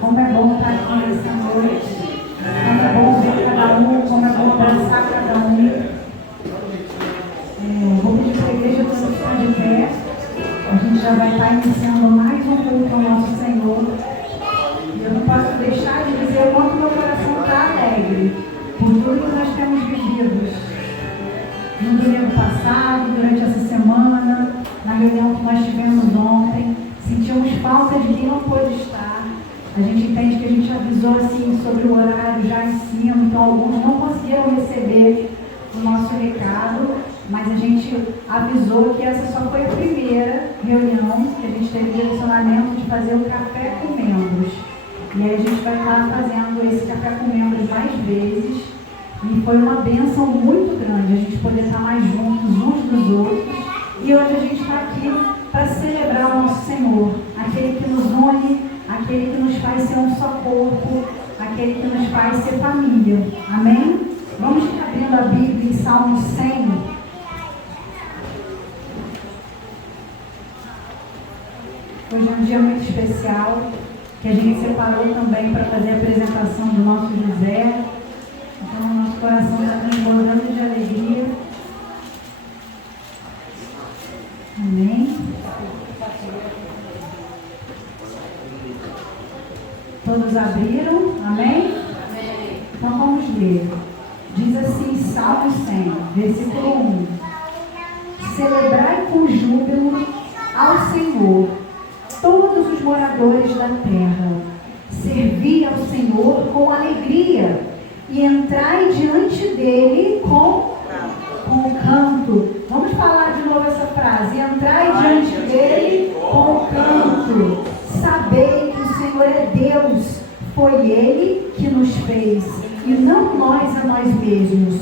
Como é bom estar aqui nessa noite. Como é bom ver cada um, como é bom abraçar cada um. Vou pedir para a igreja toda ficar de pé. A gente já vai estar iniciando mais um culto ao nosso Senhor. E eu não posso deixar de dizer o quanto meu coração está alegre por tudo que nós temos vivido. No domingo passado, durante essa semana, na reunião que nós tivemos ontem, sentimos falta de quem não pôde estar. A gente entende que a gente avisou assim sobre o horário já em cima, então alguns não conseguiram receber o nosso recado, mas a gente avisou que essa só foi a primeira reunião que a gente teve direcionamento de fazer o café com membros. E aí a gente vai estar fazendo esse café com membros mais vezes. E foi uma bênção muito grande a gente poder estar mais juntos, uns dos outros. E hoje a gente está aqui para celebrar o nosso Senhor, aquele que nos une, aquele que nos faz ser um só corpo, aquele que nos faz ser família. Amém? Vamos ficar abrindo a Bíblia em Salmo 100. Hoje é um dia muito especial, que a gente separou também para fazer a apresentação do nosso José. Então, o nosso coração está transbordando de alegria. Amém? Todos abriram? Amém? Amém. Então, vamos ler. Diz assim, Salmo 100, versículo 1. Celebrai com júbilo ao Senhor, todos os moradores da terra. Servi ao Senhor com alegria e entrai diante dele com canto. Vamos falar de novo essa frase. Entrai diante dele com canto. Sabei que o Senhor é Deus. Foi Ele que nos fez e não nós a nós mesmos.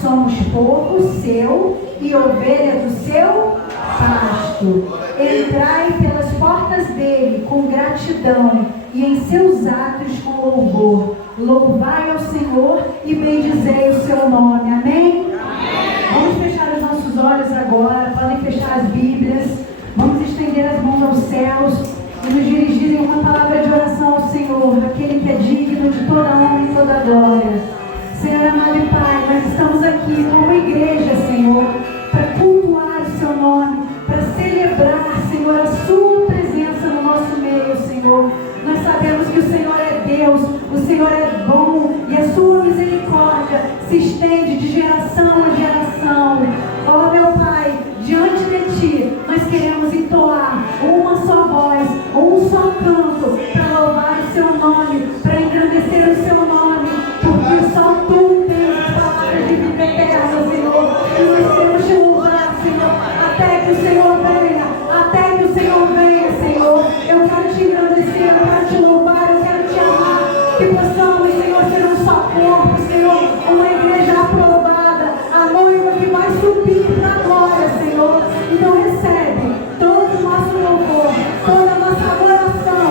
Somos povo seu e ovelha do seu pasto. Entrai pelas portas dele com gratidão e em seus atos com louvor. Louvai ao Senhor e bendizei o seu nome. Amém? Amém? Vamos fechar os nossos olhos agora. Podem fechar as Bíblias. Vamos estender as mãos aos céus e nos dirigir em uma palavra de oração ao Senhor, aquele que é digno de toda honra e toda glória. Senhor amado e Pai, nós estamos aqui como igreja, Senhor, para cultuar o seu nome, para celebrar, Senhor, a sua presença no nosso meio, Senhor. Nós sabemos que o Senhor é Deus, o Senhor é bom e a sua misericórdia se estende de geração a geração. Ó meu Pai, diante de Ti, nós queremos entoar uma só voz, um só canto, para louvar o Seu nome, para engrandecer o Seu nome, porque só Tu tens palavras de vida eterna, Senhor. E nós queremos Te louvar, Senhor, até que o Senhor venha, até que o Senhor venha, Senhor. Eu quero Te engrandecer, eu quero Te louvar, eu quero Te amar, que possamos, Senhor, ser um só corpo, Senhor, uma igreja aprovada, a noiva que vai subir para a glória, Senhor. Então recebe todo o nosso louvor, toda a nossa adoração,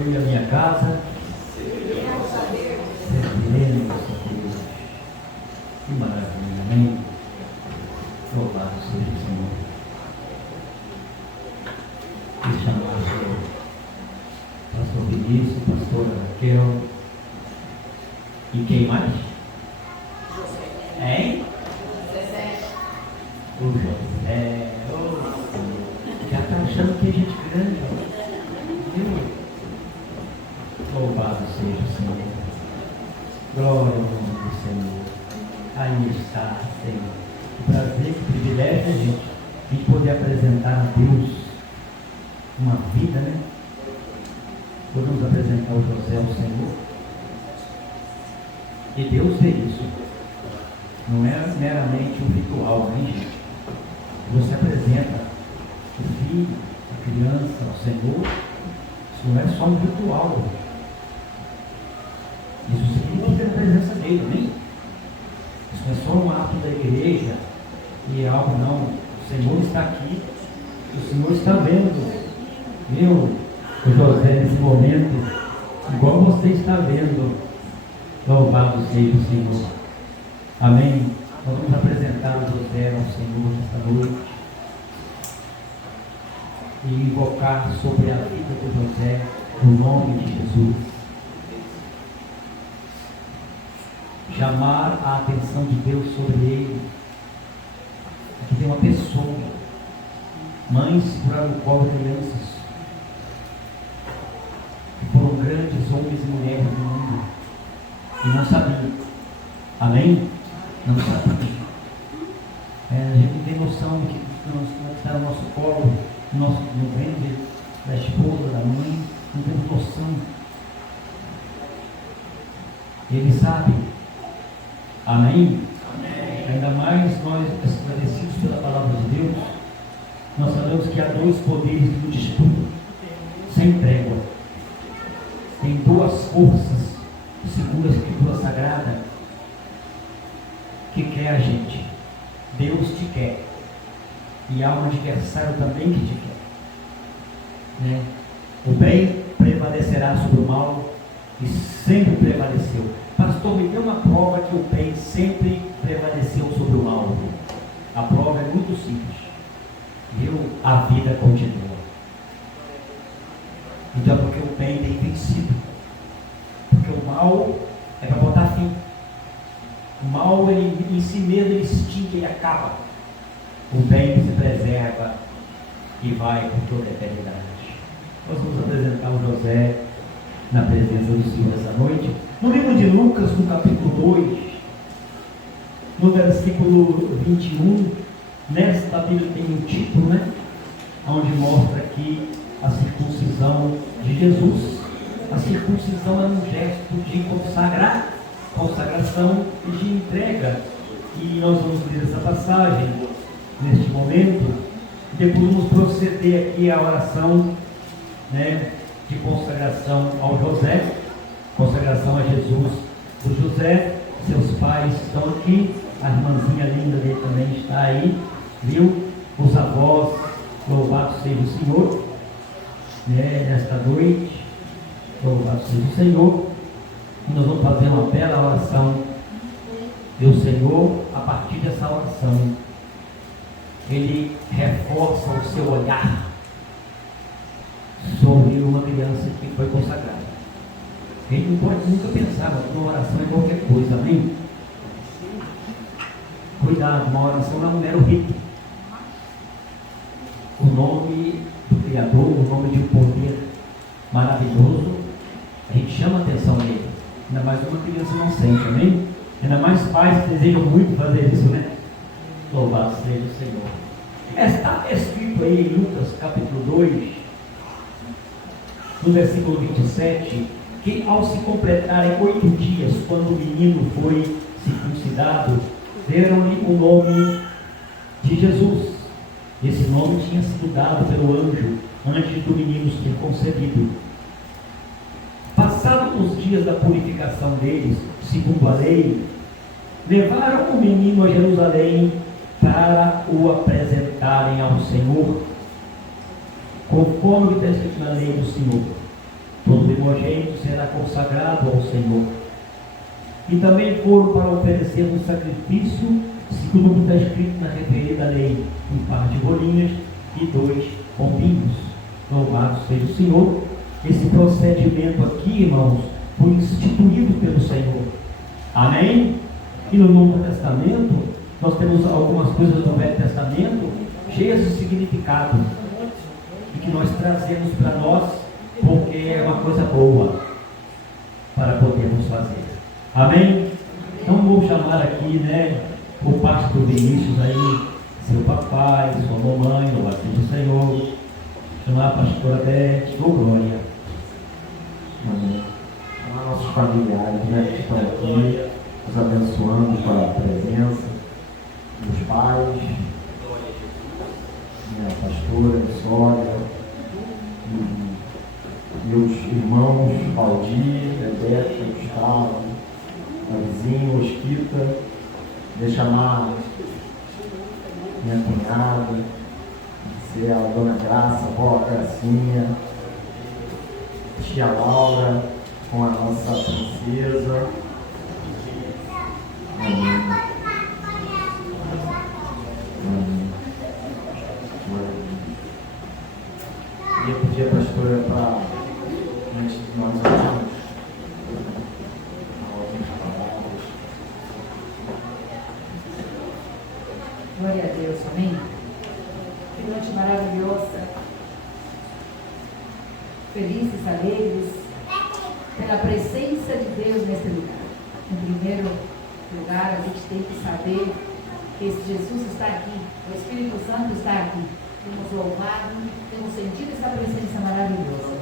eu e a minha casa serviremos a Deus. Que maravilha, amém? Louvado seja o Senhor. E chamar o pastor Vinícius, pastora Raquel. E quem mais? Hein? O José. Já está achando que é gente grande. Viu? Louvado seja o Senhor. Glória ao nome do Senhor. Aí está, Senhor. Que prazer, que privilégio, gente, de poder apresentar a Deus uma vida, né? Podemos apresentar o José ao Senhor. E Deus vê isso. Não é meramente um ritual, né, gente? Você apresenta o filho, a criança ao Senhor. Isso não é só um ritual. Isso significa a presença dele, amém? Isso não é só um ato da igreja e é algo, não. O Senhor está aqui, o Senhor está vendo, viu, o José nesse momento, igual você está vendo. Louvado seja o Senhor. Amém? Nós vamos apresentar o José ao Senhor nesta noite e invocar sobre a vida do José o nome de Jesus. Chamar a atenção de Deus sobre ele. Aqui tem uma pessoa, mães segurando o colo de crianças, que foram grandes homens e mulheres do mundo e não sabiam. Amém? Não sabiam. A gente não tem noção de que está no nosso colo, no ventre da esposa, da mãe, não temos noção. Ele sabe. Amém? Amém? Ainda mais nós, esclarecidos pela palavra de Deus, nós sabemos que há dois poderes no disputa, sem trégua. Tem duas forças, segundo a Escritura Sagrada, que quer a gente. Deus te quer. E há um adversário também que te quer. Né? O bem prevalecerá sobre o mal e sempre prevaleceu. Pastor, me deu uma prova que o bem sempre prevaleceu sobre o mal. A prova é muito simples. Viu? A vida continua. Então, porque o bem tem vencido. Porque o mal é para botar fim. O mal, ele, em si mesmo, ele extingue e acaba. O bem se preserva e vai por toda a eternidade. Nós vamos apresentar o José na presença do Senhor essa noite. No livro de Lucas, no capítulo 2, no versículo 21, nesta Bíblia tem um título, né? Onde mostra aqui a circuncisão de Jesus. A circuncisão é um gesto de consagração e de entrega. E nós vamos ler essa passagem neste momento. Depois vamos proceder aqui à oração, né, de consagração ao José, consagração a Jesus. O José, seus pais estão aqui, a irmãzinha linda dele também está aí, viu? Os avós, louvado seja o Senhor, né, nesta noite, louvado seja o Senhor. E nós vamos fazer uma bela oração. E o Senhor, a partir dessa oração, Ele reforça o seu olhar sobre uma criança que foi consagrada. Ele não pode nunca pensar, mas uma oração é qualquer coisa, amém? Cuidado, uma oração não é um mero rito. O nome do Criador, o nome de um poder maravilhoso, a gente chama a atenção dele. Ainda mais uma criança inocente, amém? Ainda mais pais que desejam muito fazer isso, né? Louvado seja o Senhor. Está escrito aí em Lucas capítulo 2, no versículo 27, que ao se completarem 8 dias, quando o menino foi circuncidado, deram-lhe o nome de Jesus. Esse nome tinha sido dado pelo anjo antes do menino ser concebido. Passados os dias da purificação deles, segundo a lei, levaram o menino a Jerusalém para o apresentarem ao Senhor, conforme está escrito na lei do Senhor. Todo primogênito será consagrado ao Senhor. E também foram para oferecer um sacrifício, segundo o que está escrito na referida lei, um par de rolinhas e 2 pombinhos. Louvado seja o Senhor. Esse procedimento aqui, irmãos, foi instituído pelo Senhor. Amém? E no Novo Testamento, nós temos algumas coisas do Velho Testamento cheias de significado e que nós trazemos para nós porque é uma coisa boa para podermos fazer. Amém? Então vou chamar aqui, por parte do Vinícius aí, seu papai, sua mamãe, louvado seja o Senhor. Chamar a pastora Beth, glória. Amém. Chamar nossos familiares, que estão aqui, nos abençoando com a presença, dos pais, minha pastora, minha sogra, meus irmãos, Valdir, Rebeca, Gustavo, Vizinho, Osquita, de chamar minha cunhada, ser a Dona Graça, a avó Gracinha, tia Laura, com a nossa princesa. Amém. Amém. E eu pedi a pastora para, antes de nós orarmos, Glória a Deus, amém? Que noite maravilhosa. Felizes, alegres, pela presença de Deus neste lugar. Em primeiro lugar, a gente tem que saber que esse Jesus está aqui, o Espírito Santo está aqui. Temos louvado, temos sentido essa presença maravilhosa.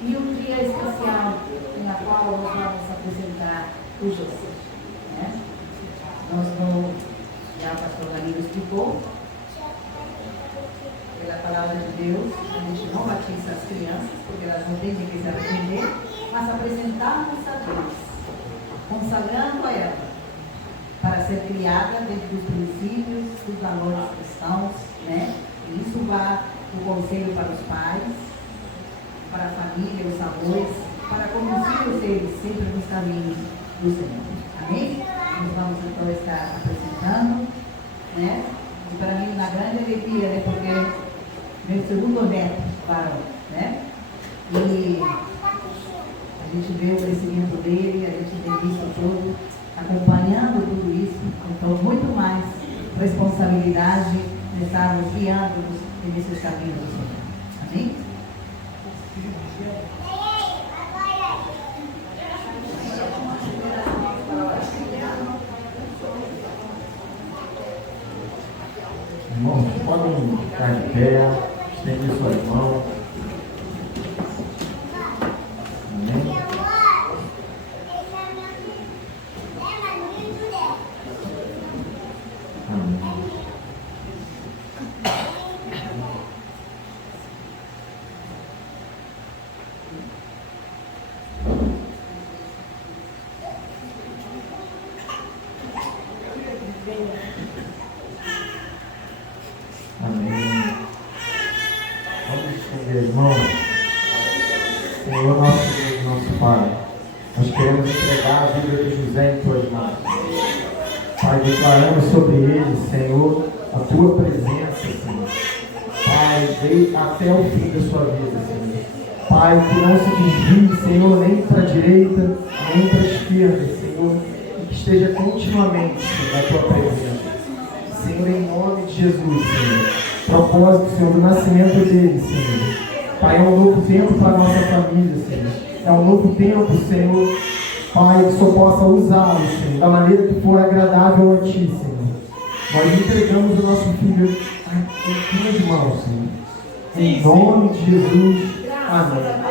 E um dia especial, na qual nós vamos apresentar o José. Nós vamos, já a pastora Danilo explicou, pela palavra de Deus, a gente não batiza as crianças, porque elas não têm que se arrepender, mas apresentamos a Deus, consagrando a ela, para ser criada dentro dos princípios, dos valores cristãos, E isso vai o conselho para os pais, para a família, os avós, para conduzir eles sempre nos caminhos do Senhor. Amém? Nós vamos então estar apresentando, E para mim uma grande alegria, porque meu segundo neto, varão, E a gente vê o crescimento dele, a gente tem visto tudo, acompanhando tudo isso, então muito mais responsabilidade de estarmos guiando-nos nesses caminhos do Senhor. Amém? Irmãos, podem ficar de pé, estender suas mãos. Amém? Amém. Amém. Vamos estender as mãos. Senhor nosso Deus, nosso Pai, nós queremos entregar a vida de José em tuas mãos. Pai, declaramos sobre ele, Senhor, a tua presença, Senhor. Pai, veio até o fim da sua vida, Senhor. Pai, que não se desvie, Senhor, nem para a direita, nem para a esquerda, Senhor, e que esteja continuamente, Senhor, na tua presença. Senhor, em nome de Jesus, Senhor. Propósito, Senhor, do nascimento dele, Senhor. Pai, é um novo tempo para a nossa família, Senhor. É um novo tempo, Senhor. Pai, que o Senhor possa usá-lo, Senhor, da maneira que for agradável a Ti, Senhor. Nós entregamos o nosso filho em Tuas mãos, Senhor. Em nome de Jesus. Amém.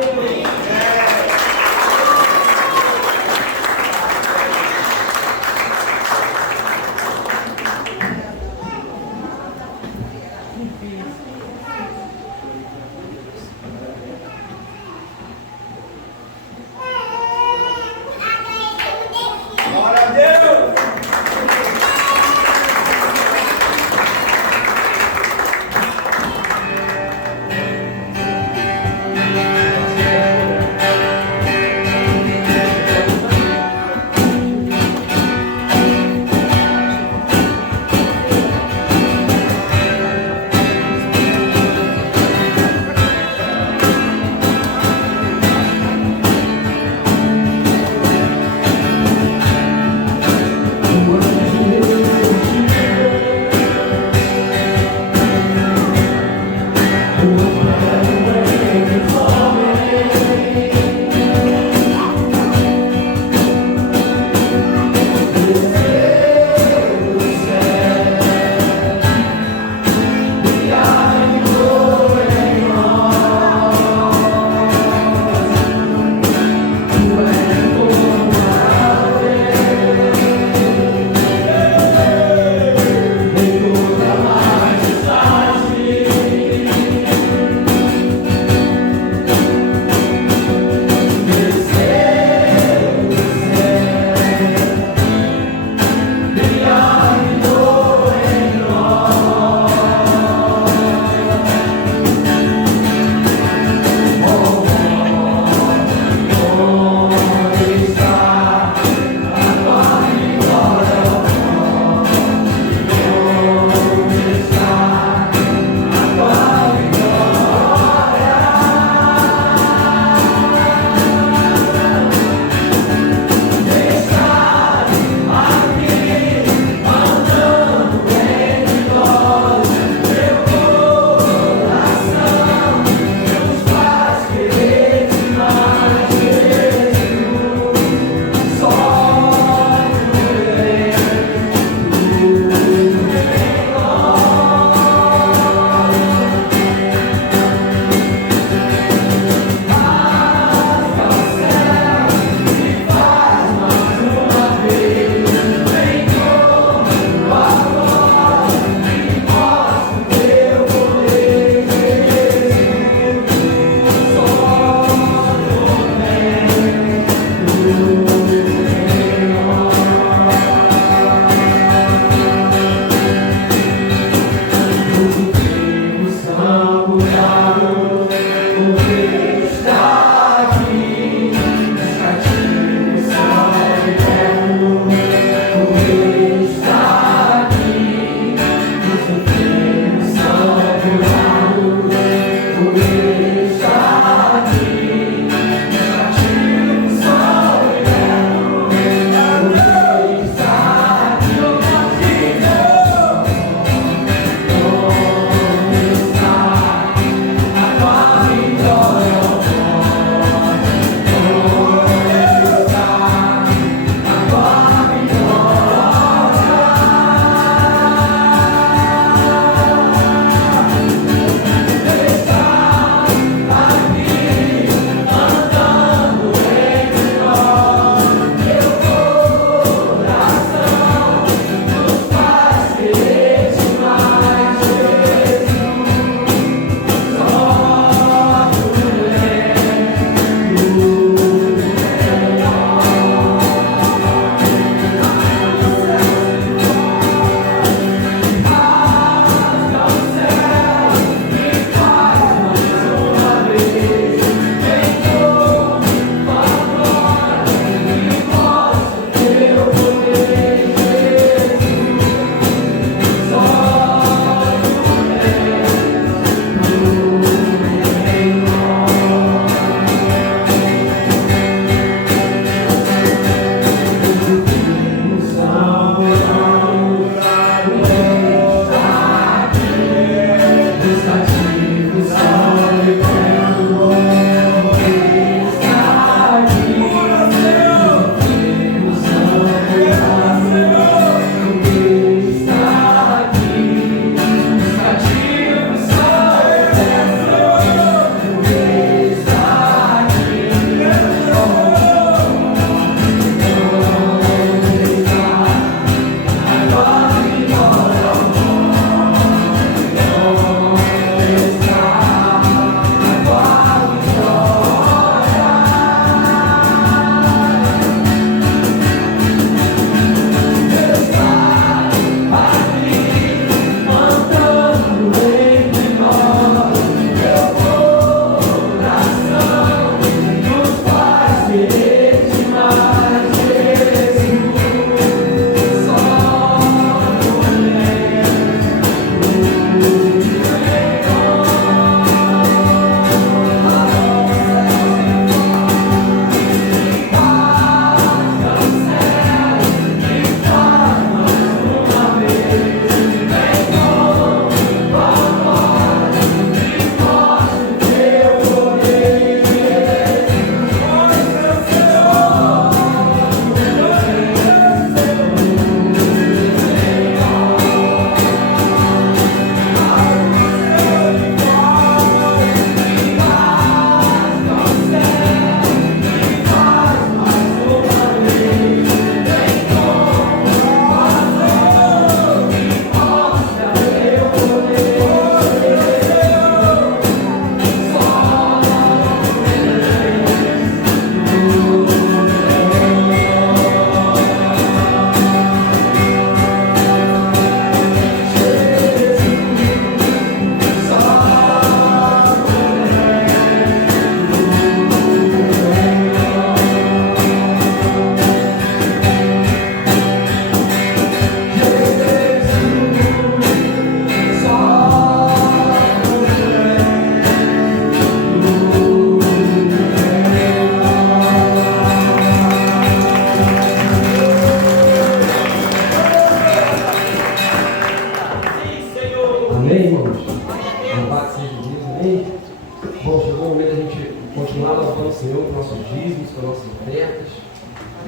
Bom, chegou o momento da gente continuar louvando o Senhor com nossos dízimos, com nossas ofertas.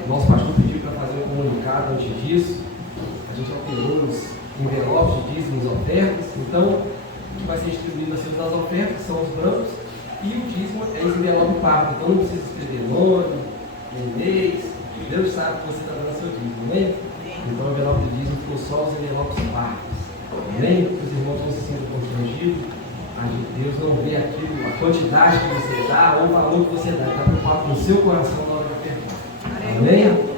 Nosso pastor pediu para fazer um comunicado antes disso. A gente alterou os envelopes de dízimos e ofertas. Então, o que vai ser distribuído nas cestas das ofertas são os brancos e o dízimo é esse envelope pardo. Então, não precisa escrever nome, mês. Deus sabe que você está dando seu dízimo, amém? Então, o envelope de dízimo ficou só os envelopes pardos. Amém? Os irmãos não se sintam constrangidos. Deus não vê aquilo, a quantidade que você dá ou o valor que você dá. Ele está preocupado com o seu coração na hora de ofertar. Amém?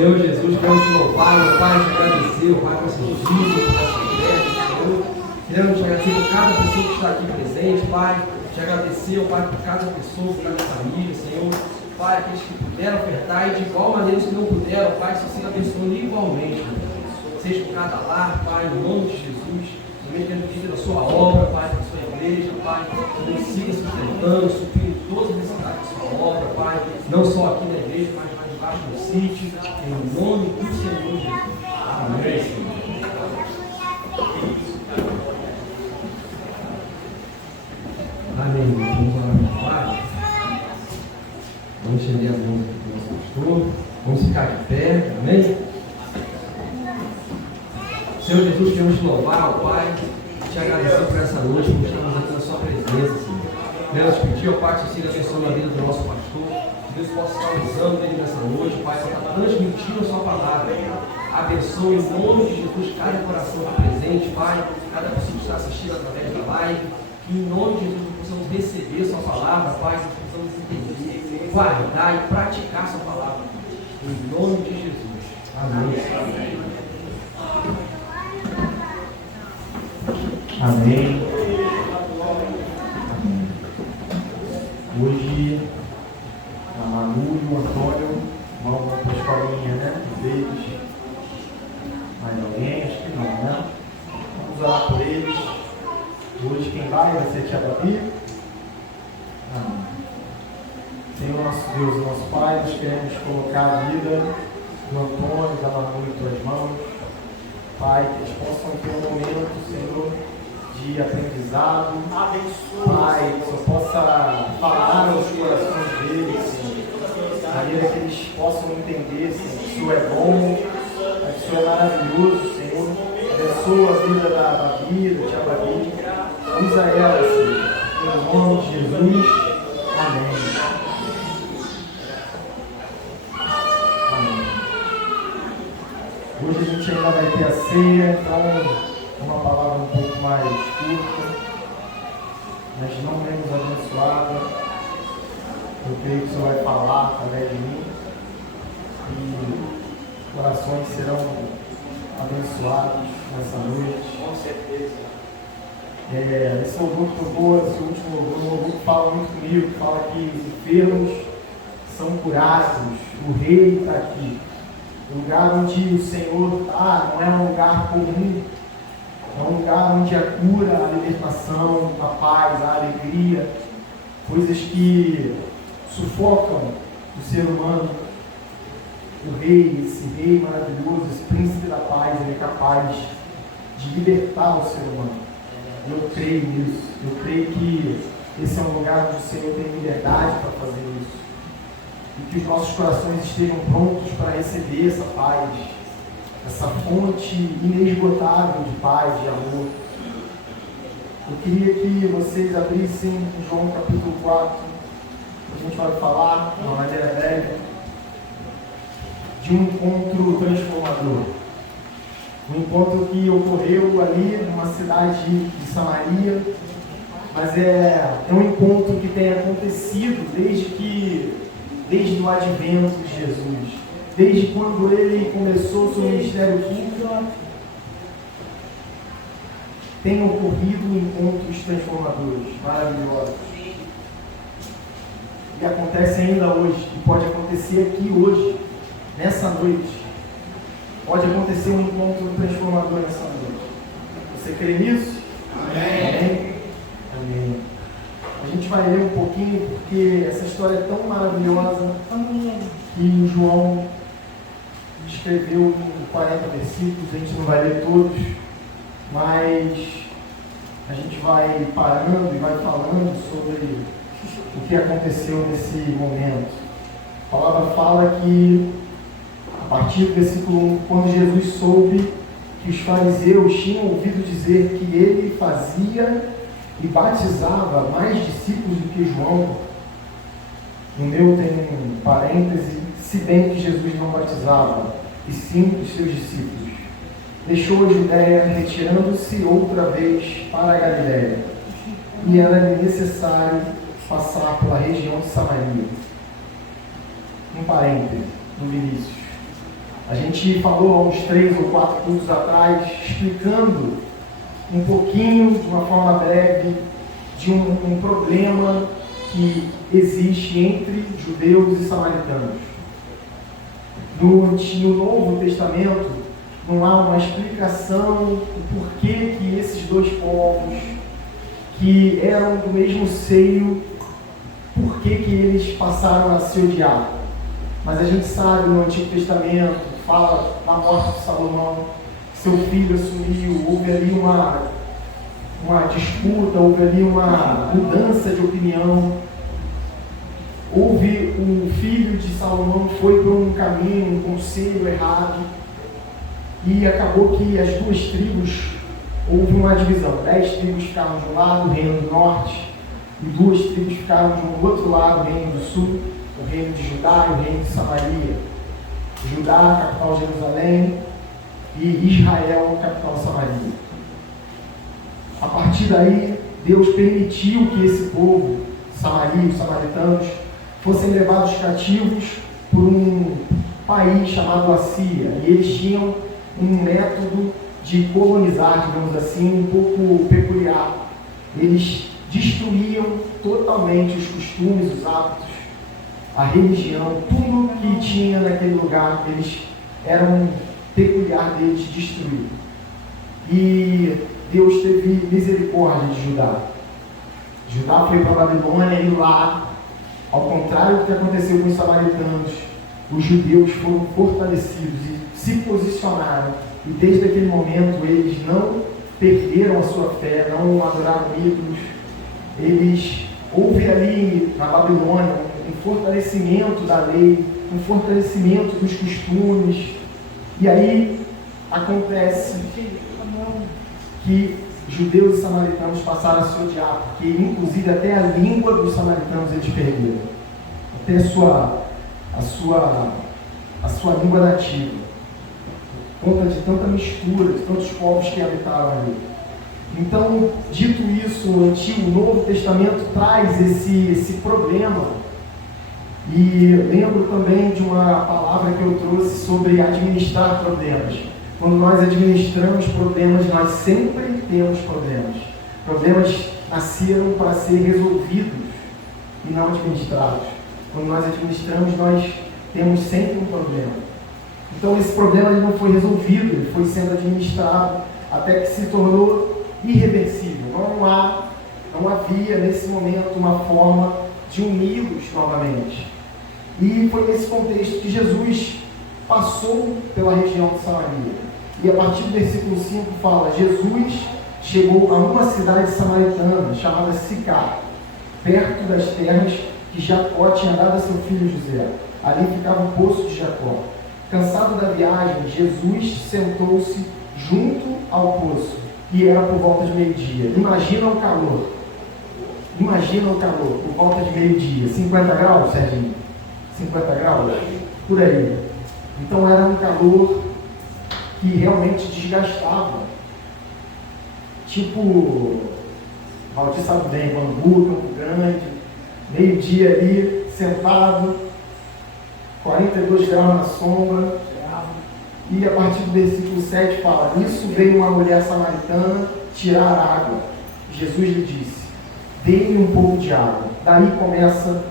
Senhor Jesus, queremos te louvar, meu Pai, te agradecer, Pai, por esse dízimo, por essa oferta, Senhor. Queremos te agradecer por cada pessoa que está aqui presente, Pai. Te agradecer, Pai, por cada pessoa, por cada família, Senhor. Pai, aqueles que puderam ofertar e de igual maneira os que não puderam, Pai, que você abençoe igualmente, seja por cada lar, Pai, em nome de Jesus. Também queremos pedir pela sua obra, Pai, pela sua igreja, Pai, que nos siga sustentando, suprindo todas as necessidades da sua obra, Pai, não só aqui na igreja, mas debaixo do sítio, em nome do Senhor Jesus. Amém, Senhor. Amém. Vamos orar para o Pai. Vamos estender as mãos aqui para o nosso pastor. Vamos ficar de pé. Amém? Senhor Jesus, queremos te louvar, ó Pai, te agradecer por essa noite, por estarmos aqui na sua presença, Senhor. Quero te pedir, ó Pai, que siga abençoando a vida do nosso pastor, que Deus possa estar usando ele nessa noite, Pai, para estar transmitindo a sua palavra. Abençoe em nome de Jesus cada coração aqui presente, Pai, cada pessoa que está assistindo através da live, que em nome de Jesus possamos receber sua palavra, Pai, que possamos entender, guardar e praticar sua palavra. Em nome de Jesus. Amém. Amém. Hoje, a Manu e o Antônio vão para a escolinha, né? Deles. Mais alguém? Acho que não, né? Vamos orar por eles. Hoje quem vai ser a tia Babi. Amém. Senhor nosso Deus e nosso Pai, nós queremos colocar a vida do Antônio e da Manu em tuas mãos. Pai, que eles possam ter um momento, Senhor, de aprendizado. Pai, que só possa falar aos corações deles, Senhor, de maneira que eles possam entender, Senhor, que o Senhor é bom, que o Senhor é maravilhoso, Senhor. Abençoa a vida da Babi, da tia Babi. Usa ela, Senhor, em nome de Jesus. Amém. Hoje a gente ainda vai ter a ceia, então uma palavra um pouco mais curta, mas não menos abençoada. Eu creio que o Senhor vai falar através de mim e corações serão abençoados nessa noite. Com certeza. Esse louvor que tocou, esse último louvor que fala muito comigo, que fala que os enfermos são curados, o rei está aqui. O lugar onde o Senhor está não é um lugar comum, é um lugar onde a cura, a libertação, a paz, a alegria, coisas que sufocam o ser humano. O rei, esse rei maravilhoso, esse príncipe da paz, ele é capaz de libertar o ser humano. Eu creio nisso, eu creio que esse é um lugar onde o Senhor tem liberdade para fazer isso. E que os nossos corações estejam prontos para receber essa paz, essa fonte inesgotável de paz, de amor. Eu queria que vocês abrissem João capítulo 4, a gente vai falar, de uma maneira breve, de um encontro transformador. Um encontro que ocorreu ali numa cidade de Samaria, mas é um encontro que tem acontecido desde o advento de Jesus, desde quando ele começou seu ministério público, tem ocorrido encontros transformadores, maravilhosos. E acontece ainda hoje, e pode acontecer aqui hoje, nessa noite. Pode acontecer um encontro transformador nessa noite. Você crê nisso? Amém. Amém. Amém. A gente vai ler um pouquinho, porque essa história é tão maravilhosa que o João escreveu em 40 versículos. A gente não vai ler todos, mas a gente vai parando e vai falando sobre o que aconteceu nesse momento. A palavra fala que, a partir do versículo 1, quando Jesus soube que os fariseus tinham ouvido dizer que ele fazia e batizava mais discípulos do que João, no meu tem um parêntese, se bem que Jesus não batizava, e sim os seus discípulos, deixou a Judéia, retirando-se outra vez para a Galiléia, e era necessário passar pela região de Samaria. Um parêntese, no Vinícius. A gente falou há uns 3 ou 4 cultos atrás, explicando um pouquinho, de uma forma breve, de um problema que existe entre judeus e samaritanos. No Novo Testamento, não há uma explicação do porquê que esses dois povos, que eram do mesmo seio, por que eles passaram a se odiar. Mas a gente sabe no Antigo Testamento, fala da morte de Salomão, seu filho assumiu, houve ali uma disputa, houve ali uma mudança de opinião. Houve o filho de Salomão foi por um caminho, um conselho errado, e acabou que as duas tribos houve uma divisão. 10 tribos ficaram de um lado, o reino do norte, e 2 tribos ficaram de um outro lado, o reino do sul, o reino de Judá e o reino de Samaria. Judá, capital Jerusalém, e Israel, capital Samaria. A partir daí, Deus permitiu que esse povo, Samaria, os samaritanos, fossem levados cativos por um país chamado Assíria. E eles tinham um método de colonizar, digamos assim, um pouco peculiar. Eles destruíam totalmente os costumes, os hábitos, a religião, tudo que tinha naquele lugar, eles eram peculiar deles de destruir. E Deus teve misericórdia de Judá. Judá foi para a Babilônia e lá, ao contrário do que aconteceu com os samaritanos, os judeus foram fortalecidos e se posicionaram. E desde aquele momento eles não perderam a sua fé, não adoraram ídolos. Houve ali na Babilônia um fortalecimento da lei, um fortalecimento dos costumes. E aí acontece que judeus e samaritanos passaram a se odiar, porque inclusive até a língua dos samaritanos eles perderam, até a sua língua nativa, por conta de tanta mistura, de tantos povos que habitavam ali. Então, dito isso, o Novo Testamento traz esse problema. E lembro também de uma palavra que eu trouxe sobre administrar problemas. Quando nós administramos problemas, nós sempre temos problemas. Problemas nasceram para ser resolvidos e não administrados. Quando nós administramos, nós temos sempre um problema. Então esse problema ele não foi resolvido, ele foi sendo administrado até que se tornou irreversível. Não havia nesse momento uma forma de uni-los novamente. E foi nesse contexto que Jesus passou pela região de Samaria. E a partir do versículo 5 fala: Jesus chegou a uma cidade samaritana chamada Sicar, perto das terras que Jacó tinha dado a seu filho José. Ali ficava o poço de Jacó. Cansado da viagem, Jesus sentou-se junto ao poço, e era por volta de meio-dia. Imagina o calor, por volta de meio-dia. 50 graus, Serginho? 50 graus? Por aí. Então era um calor que realmente desgastava. Tipo, Valdir sabe bem, Bangu, Campo Grande, meio-dia ali, sentado, 42 graus na sombra. E a partir do versículo 7 fala: nisso veio uma mulher samaritana tirar água. Jesus lhe disse: dê-me um pouco de água. Daí começa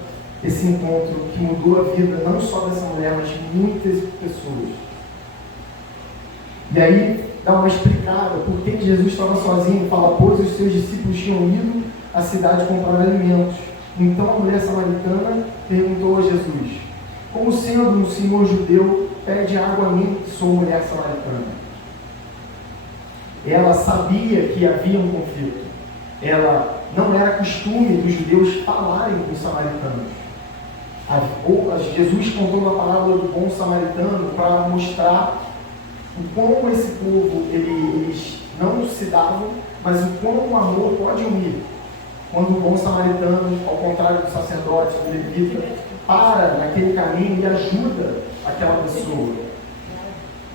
esse encontro que mudou a vida não só dessa mulher, mas de muitas pessoas. E aí dá uma explicada por que Jesus estava sozinho. Fala: pois os seus discípulos tinham ido à cidade comprar alimentos. Então a mulher samaritana perguntou a Jesus: como sendo um senhor judeu, pede água a mim, que sou mulher samaritana? Ela sabia que havia um conflito. Não era costume dos judeus falarem com os samaritanos. Jesus contou uma parábola do bom samaritano para mostrar o como esse povo, eles não se davam, mas o como o amor pode unir. Quando o bom samaritano, ao contrário do sacerdote, do levita, para naquele caminho e ajuda aquela pessoa.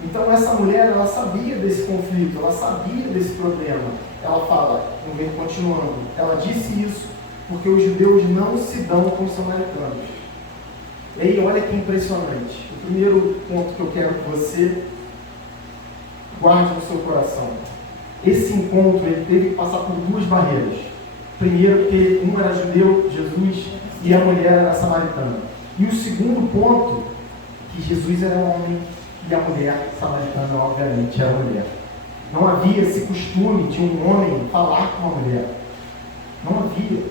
Então essa mulher, ela sabia desse conflito, ela sabia desse problema. Ela fala, continuando, ela disse isso porque os judeus não se dão com os samaritanos. E aí, olha que impressionante. O primeiro ponto que eu quero que você guarde no seu coração. Esse encontro, ele teve que passar por duas barreiras. Primeiro, porque um era judeu, Jesus, e a mulher era samaritana. E o segundo ponto, que Jesus era homem e a mulher samaritana, obviamente, era mulher. Não havia esse costume de um homem falar com uma mulher. Não havia.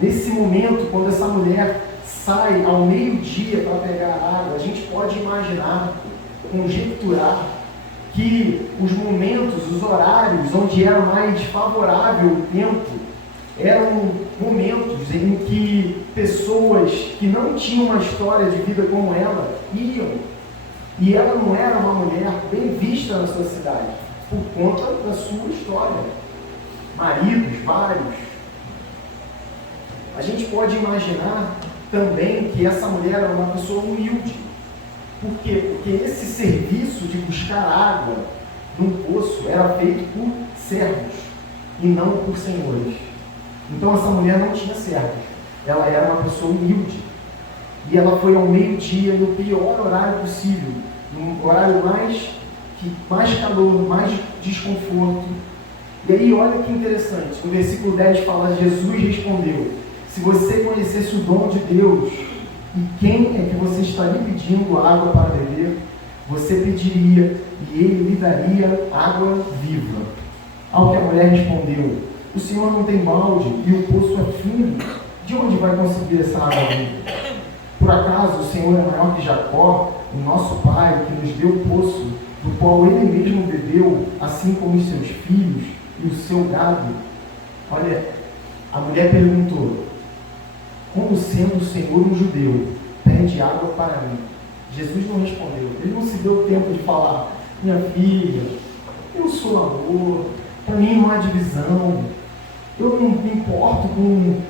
Nesse momento, quando essa mulher sai ao meio-dia para pegar água, a gente pode imaginar, conjecturar, que os momentos, os horários onde era mais favorável o tempo, eram momentos em que pessoas que não tinham uma história de vida como ela iam. E ela não era uma mulher bem vista na sua cidade. por conta da sua história. Maridos, vários. A gente pode imaginar também que essa mulher era uma pessoa humilde. Por quê? Porque esse serviço de buscar água num poço era feito por servos e não por senhores. Então essa mulher não tinha servos. Ela era uma pessoa humilde. E ela foi ao meio-dia, no pior horário possível. No horário mais calor, mais desconforto. E aí, olha que interessante. No versículo 10 fala, Jesus respondeu: se você conhecesse o dom de Deus e quem é que você estaria pedindo água para beber, você pediria e ele lhe daria água viva. Ao que a mulher respondeu: o Senhor não tem balde e o poço é fundo. De onde vai conseguir essa água viva? Por acaso o Senhor é maior que Jacó, o nosso pai, que nos deu o poço, do qual ele mesmo bebeu, assim como os seus filhos e o seu gado? Olha, a mulher perguntou: como sendo o Senhor um judeu, pede água para mim? Jesus não respondeu. Ele não se deu tempo de falar: minha filha, eu sou amor, para mim não há divisão, eu não me importo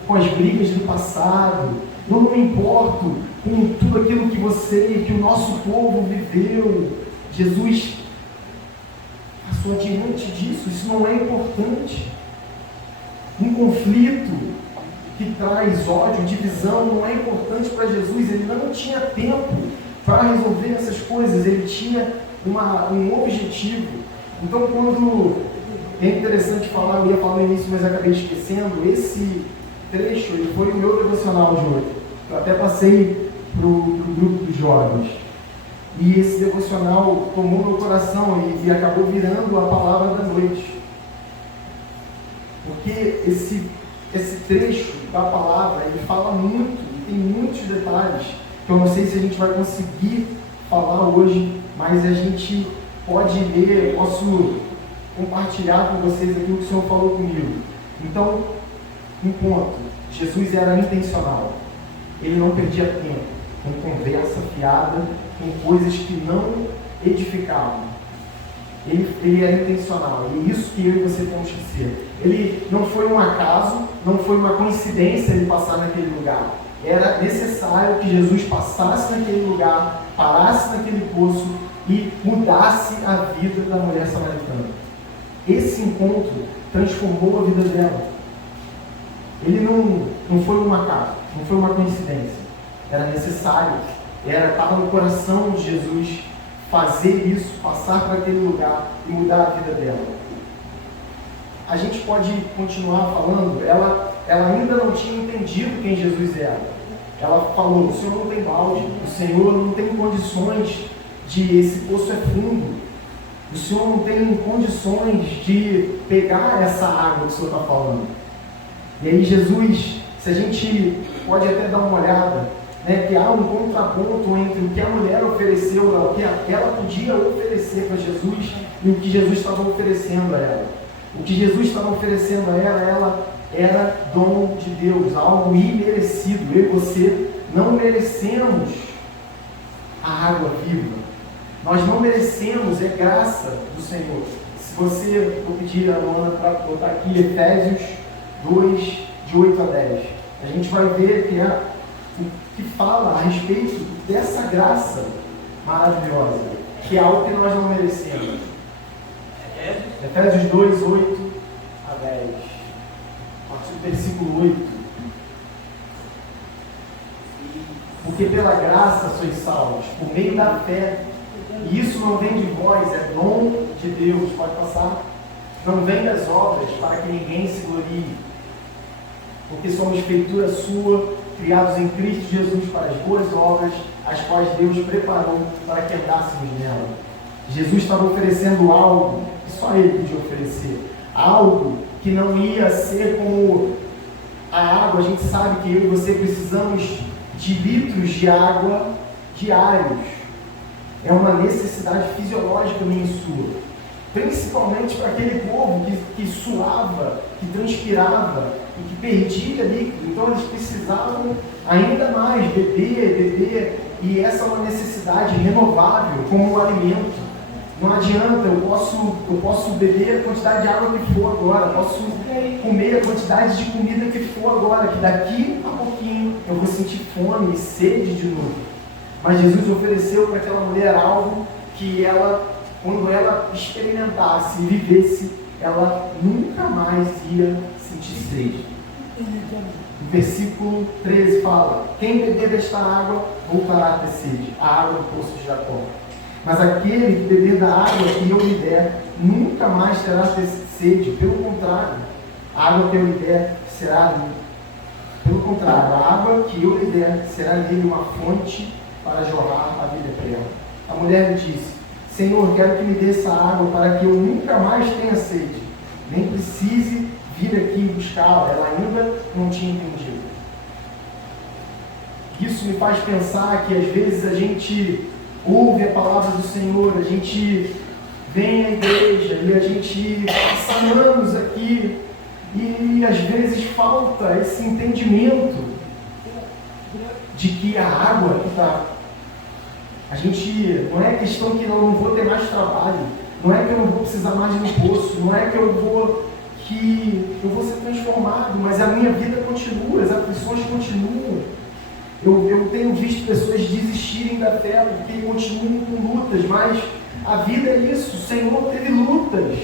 com as brigas do passado, eu não me importo com tudo aquilo que o nosso povo viveu. Jesus passou adiante disso. Isso não é importante. Um conflito que traz ódio, divisão, não é importante para Jesus. Ele não tinha tempo para resolver essas coisas. Ele tinha um objetivo. Então, quando é interessante falar, eu ia falar no início, mas acabei esquecendo, esse trecho ele foi o meu devocional de hoje. Eu até passei para o grupo dos jovens. E esse devocional tomou meu coração e acabou virando a palavra da noite. Porque esse trecho da palavra, ele fala muito, tem muitos detalhes, que eu não sei se a gente vai conseguir falar hoje, mas a gente pode ler, eu posso compartilhar com vocês aquilo que o Senhor falou comigo. Então, um ponto, Jesus era intencional. Ele não perdia tempo com conversa fiada, com coisas que não edificavam. Ele era intencional. E é isso que eu e você temos que ser. Ele não foi um acaso, não foi uma coincidência ele passar naquele lugar. Era necessário que Jesus passasse naquele lugar, parasse naquele poço e mudasse a vida da mulher samaritana. Esse encontro transformou a vida dela. Ele não foi um acaso, não foi uma coincidência. Era necessário, estava no coração de Jesus fazer isso, passar para aquele lugar e mudar a vida dela. A gente pode continuar falando, ela ainda não tinha entendido quem Jesus era. Ela falou: o Senhor não tem balde, o Senhor não tem condições esse poço é fundo, o Senhor não tem condições de pegar essa água que o Senhor está falando. E aí Jesus, se a gente pode até dar uma olhada, né, que há um contraponto entre o que a mulher ofereceu, o que ela podia oferecer para Jesus e o que Jesus estava oferecendo a ela. O que Jesus estava oferecendo a ela era dom de Deus, algo imerecido. Eu e você não merecemos a água viva. Nós não merecemos, é graça do Senhor. Se você, vou pedir a Luana para botar aqui Efésios 2, de 8 a 10. A gente vai ver que fala a respeito dessa graça maravilhosa, que é algo que nós não merecemos. Efésios 2, 8 a 10. A partir do versículo 8. Porque pela graça sois salvos, por meio da fé. E isso não vem de vós, é dom de Deus. Pode passar? Não vem das obras, para que ninguém se glorie. Porque somos feitura sua, criados em Cristo Jesus para as boas obras, as quais Deus preparou para que andássemos nela. Jesus estava oferecendo algo que só Ele podia oferecer. Algo que não ia ser como a água. A gente sabe que eu e você precisamos de litros de água diários. É uma necessidade fisiológica minha e sua. Principalmente para aquele povo que suava, que transpirava e que perdia líquido. Então eles precisavam ainda mais beber. E essa é uma necessidade renovável como um alimento. Não adianta, eu posso beber a quantidade de água que for agora, posso comer a quantidade de comida que for agora, que daqui a pouquinho eu vou sentir fome e sede de novo. Mas Jesus ofereceu para aquela mulher algo que ela, quando ela experimentasse e vivesse, ela nunca mais ia sentir sede. O versículo 13 fala: quem beber desta água voltará a ter sede, a água do poço de Jacó. Mas aquele que beber da água que eu lhe der, nunca mais terá sede. Pelo contrário, a água que eu lhe der será limpa. Pelo contrário, a água que eu lhe der será nele uma fonte para jorrar a vida eterna. A mulher lhe disse: Senhor, quero que me dê essa água para que eu nunca mais tenha sede, nem precise vir aqui buscá-la. Ela ainda não tinha entendido. Isso me faz pensar que às vezes a gente ouve a palavra do Senhor, a gente vem à igreja e a gente passa anos aqui e às vezes falta esse entendimento de que a água que está... A gente, não é questão que eu não vou ter mais trabalho, não é que eu não vou precisar mais de um poço, não é que eu vou ser transformado, mas a minha vida continua, as aflições continuam. Eu tenho visto pessoas desistirem da fé porque continuam com lutas, mas a vida é isso. O Senhor teve lutas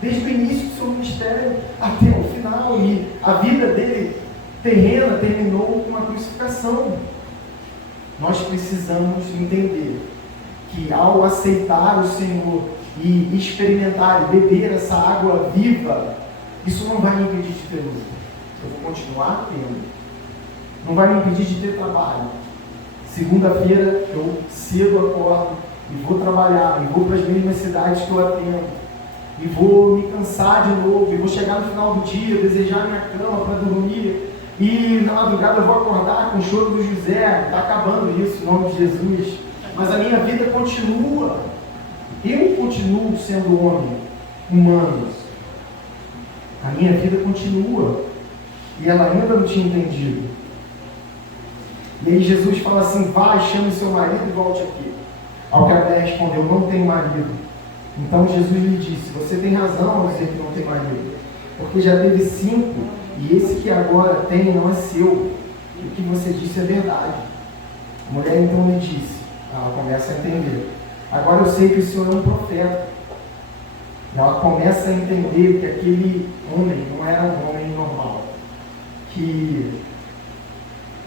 desde o início do seu ministério até o final, e a vida dele terrena terminou com a crucificação. Nós precisamos entender que ao aceitar o Senhor e experimentar e beber essa água viva, isso não vai me impedir de ter luta. Eu vou continuar tendo. Não vai me impedir de ter trabalho. Segunda-feira eu cedo acordo e vou trabalhar, e vou para as mesmas cidades que eu atendo, e vou me cansar de novo, e vou chegar no final do dia, desejar minha cama para dormir, e na madrugada eu vou acordar com o choro do José. Está acabando isso, em nome de Jesus. Mas a minha vida continua. Eu continuo sendo homem, humano. A minha vida continua. E ela ainda não tinha entendido. E aí Jesus fala assim: vai, chame seu marido e volte aqui. Ao que a mulher respondeu: não tenho marido. Então Jesus lhe disse: você tem razão ao dizer que não tem marido, porque já teve 5, e esse que agora tem não é seu. E o que você disse é verdade. A mulher então lhe disse, ela começa a entender: agora eu sei que o Senhor é um profeta. E ela começa a entender que aquele homem não era um homem normal, que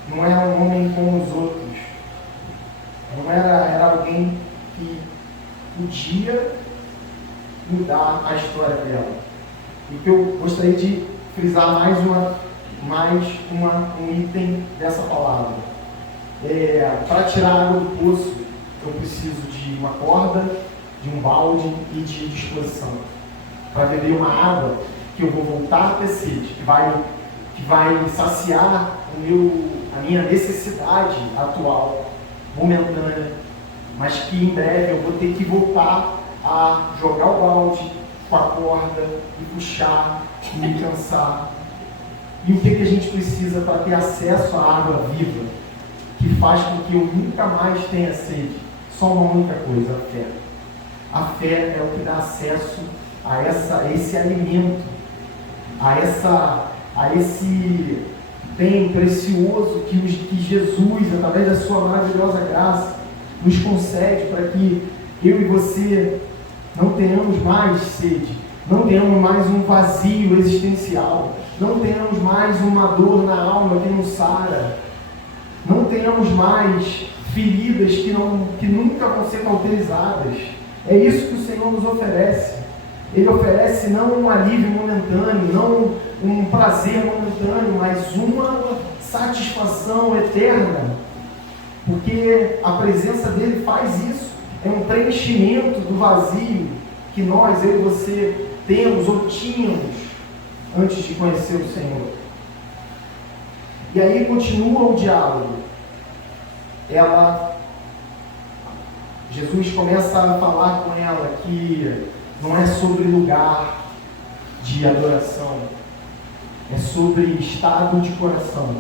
não era um homem como os outros, não era alguém que podia mudar a história dela. E que eu gostaria de frisar um item dessa palavra. Para tirar a água do poço, eu preciso de uma corda, de um balde e de disposição. Para beber uma água que eu vou voltar a ter sede, que vai saciar a minha necessidade atual, momentânea, mas que em breve eu vou ter que voltar a jogar o balde com a corda e puxar e me cansar. E o que a gente precisa para ter acesso à água viva, que faz com que eu nunca mais tenha sede? Só uma única coisa: a fé. A fé é o que dá acesso a esse alimento, a esse bem precioso que Jesus, através da sua maravilhosa graça, nos concede para que eu e você não tenhamos mais sede, não tenhamos mais um vazio existencial, não tenhamos mais uma dor na alma que não sara, não tenhamos mais feridas que nunca vão ser cauterizadas. É isso que o Senhor nos oferece. Ele oferece não um alívio momentâneo, não um prazer momentâneo, mas uma satisfação eterna, porque a presença dele faz isso. É um preenchimento do vazio que nós, eu e você, temos ou tínhamos antes de conhecer o Senhor. E aí continua o diálogo. Jesus começa a falar com ela que não é sobre lugar de adoração, é sobre estado de coração,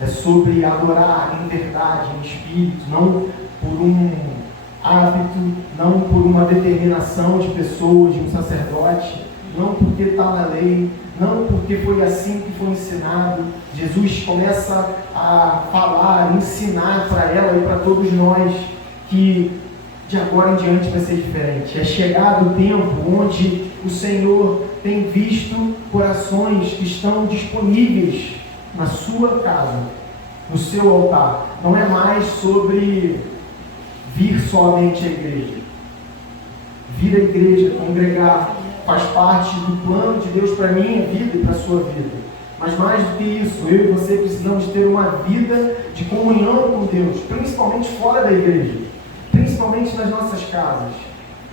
é sobre adorar em verdade, em espírito, não por hábito, não por uma determinação de pessoas, de um sacerdote, não porque está na lei, não porque foi assim que foi ensinado. Jesus começa a falar, ensinar para ela e para todos nós que de agora em diante vai ser diferente. É chegado o tempo onde o Senhor tem visto corações que estão disponíveis na sua casa, no seu altar. Não é mais sobre vir somente à igreja. Vir à igreja, congregar, faz parte do plano de Deus para a minha vida e para a sua vida. Mas mais do que isso, eu e você precisamos ter uma vida de comunhão com Deus, principalmente fora da igreja, principalmente nas nossas casas,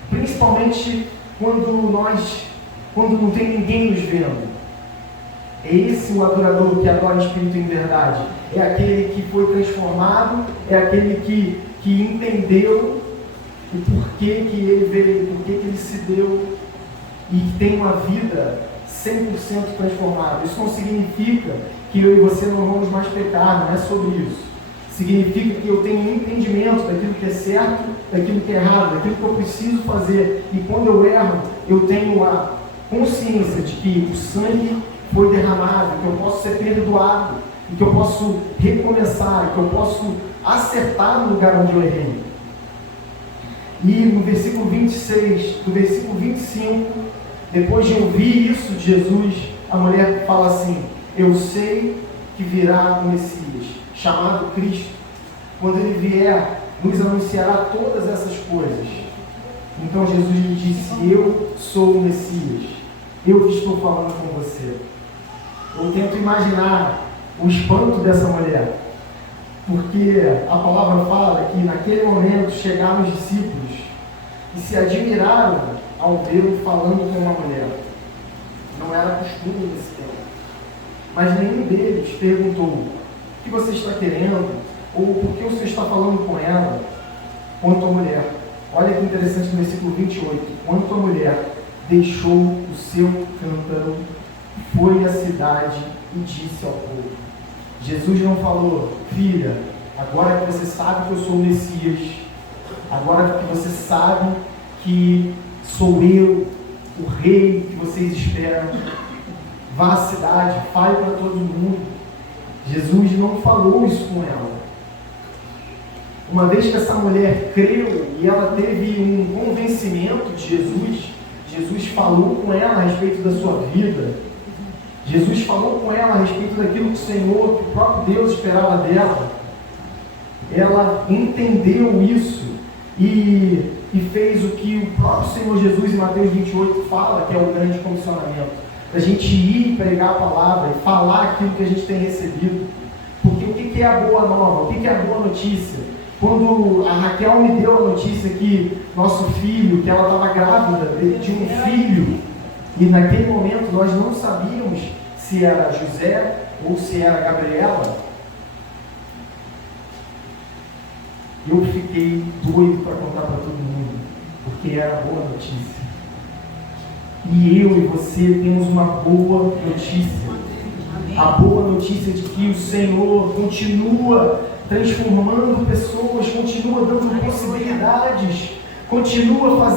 principalmente quando não tem ninguém nos vendo. É esse o adorador que adora em espírito e em verdade. É aquele que foi transformado, é aquele que entendeu o porquê que ele veio, o porquê que ele se deu e que tem uma vida 100% transformada. Isso não significa que eu e você não vamos mais pecar, não é sobre isso. Significa que eu tenho um entendimento daquilo que é certo, daquilo que é errado, daquilo que eu preciso fazer. E quando eu erro, eu tenho a consciência de que o sangue foi derramado, que eu posso ser perdoado, que eu posso recomeçar, que eu posso acertar no lugar onde eu errei. E no versículo 26, do versículo 25, depois de ouvir isso de Jesus, a mulher fala assim: eu sei que virá o Messias, chamado Cristo. Quando ele vier, nos anunciará todas essas coisas. Então Jesus lhe disse: eu sou o Messias, eu que estou falando com você. Eu tento imaginar o espanto dessa mulher, porque a palavra fala que naquele momento chegaram os discípulos e se admiraram ao vê-lo falando com uma mulher. Não era costume nesse tempo. Mas nenhum deles perguntou: o que você está querendo? Ou por que você está falando com ela? Quanto à mulher, olha que interessante no versículo 28. Quanto a mulher deixou o seu cântaro, foi à cidade e disse ao povo. Jesus não falou: filha, agora que você sabe que eu sou o Messias, agora que você sabe que sou eu, o rei que vocês esperam, vá à cidade, fale para todo mundo. Jesus não falou isso com ela. Uma vez que essa mulher creu e ela teve um convencimento de Jesus, Jesus falou com ela a respeito da sua vida, Jesus falou com ela a respeito daquilo que o Senhor, que o próprio Deus esperava dela. Ela entendeu isso e fez o que o próprio Senhor Jesus em Mateus 28 fala, que é o grande comissionamento. A gente ir pregar a palavra e falar aquilo que a gente tem recebido. Porque o que é a boa nova? O que é a boa notícia? Quando a Raquel me deu a notícia que nosso filho, que ela estava grávida de um filho, e naquele momento nós não sabíamos se era José ou se era Gabriela, eu fiquei doido para contar para todo mundo, porque era boa notícia. E eu e você temos uma boa notícia. A boa notícia de que o Senhor continua transformando pessoas, continua dando possibilidades, continua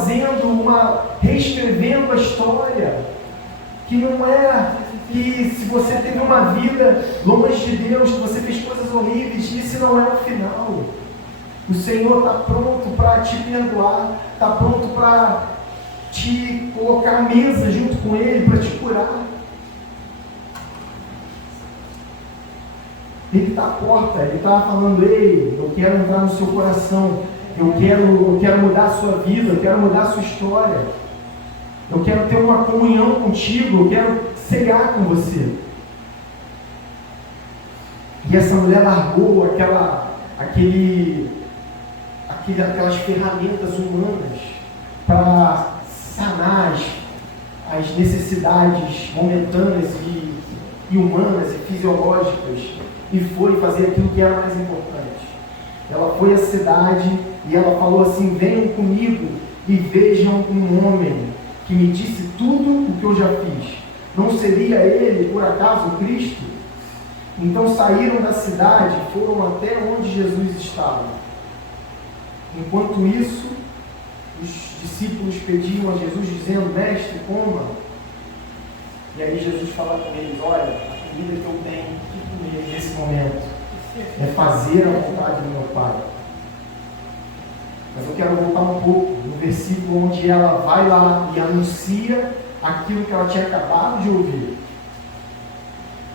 reescrevendo a história. Que não é que se você teve uma vida longe de Deus, que você fez coisas horríveis, isso não é o final. O Senhor está pronto para te perdoar, está pronto para te colocar à mesa junto com Ele, para te curar. Ele está à porta, Ele está falando: ei, eu quero entrar no seu coração, eu quero mudar a sua vida, eu quero mudar a sua história, eu quero ter uma comunhão contigo, eu quero cegar com você. E essa mulher largou aquelas ferramentas humanas para sanar as necessidades momentâneas e humanas e fisiológicas, e foi fazer aquilo que era mais importante. Ela foi à cidade e ela falou assim: venham comigo e vejam um homem que me disse tudo o que eu já fiz. Não seria ele, por acaso, Cristo? Então saíram da cidade e foram até onde Jesus estava. Enquanto isso, os discípulos pediam a Jesus, dizendo: Mestre, coma. E aí Jesus fala com eles: olha, a comida que eu tenho que comer nesse momento é fazer a vontade do meu Pai. Mas eu quero voltar um pouco no versículo onde ela vai lá e anuncia aquilo que ela tinha acabado de ouvir.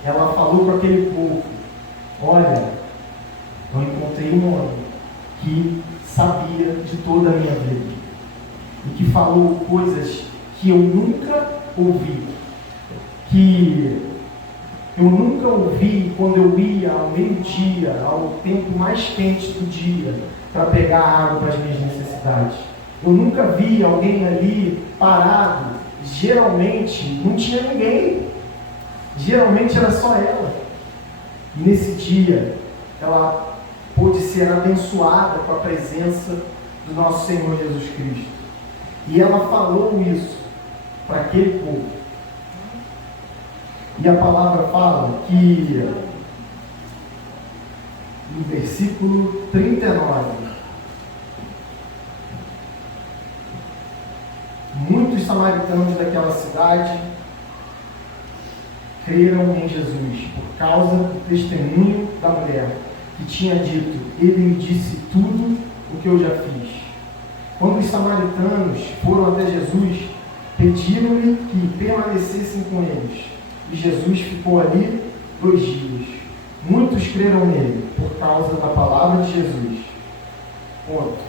Ela falou com aquele povo: olha, eu encontrei um homem que sabia de toda a minha vida e que falou coisas que eu nunca ouvi, que eu nunca ouvi quando eu ia ao meio-dia, ao tempo mais quente do dia, para pegar água para as minhas necessidades. Eu nunca vi alguém ali parado. Geralmente não tinha ninguém, geralmente era só ela. E nesse dia ela pôde ser abençoada com a presença do nosso Senhor Jesus Cristo. E ela falou isso para aquele povo. E a palavra fala que no versículo 39, muitos samaritanos daquela cidade creram em Jesus por causa do testemunho da mulher, que tinha dito: ele me disse tudo o que eu já fiz. Quando os samaritanos foram até Jesus, pediram-lhe que permanecessem com eles. E Jesus ficou ali 2 dias. Muitos creram nele por causa da palavra de Jesus. Ponto.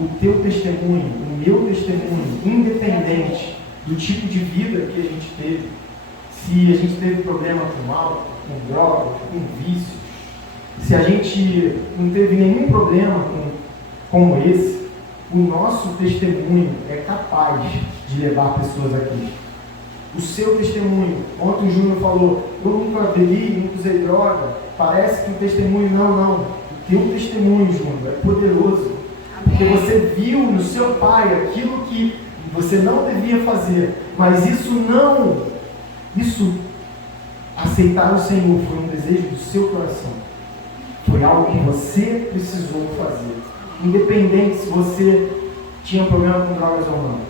O teu testemunho, o meu testemunho, independente do tipo de vida que a gente teve, se a gente teve problema com álcool, com droga, com vícios, se a gente não teve nenhum problema como esse, o nosso testemunho é capaz de levar pessoas a Cristo. O seu testemunho, ontem o Júnior falou: eu nunca bebi, nunca usei droga. Parece que o testemunho, não. O teu testemunho, Júnior, é poderoso. Porque você viu no seu pai aquilo que você não devia fazer. Mas isso, aceitar o Senhor foi um desejo do seu coração. Foi algo que você precisou fazer. Independente se você tinha problema com drogas ou não.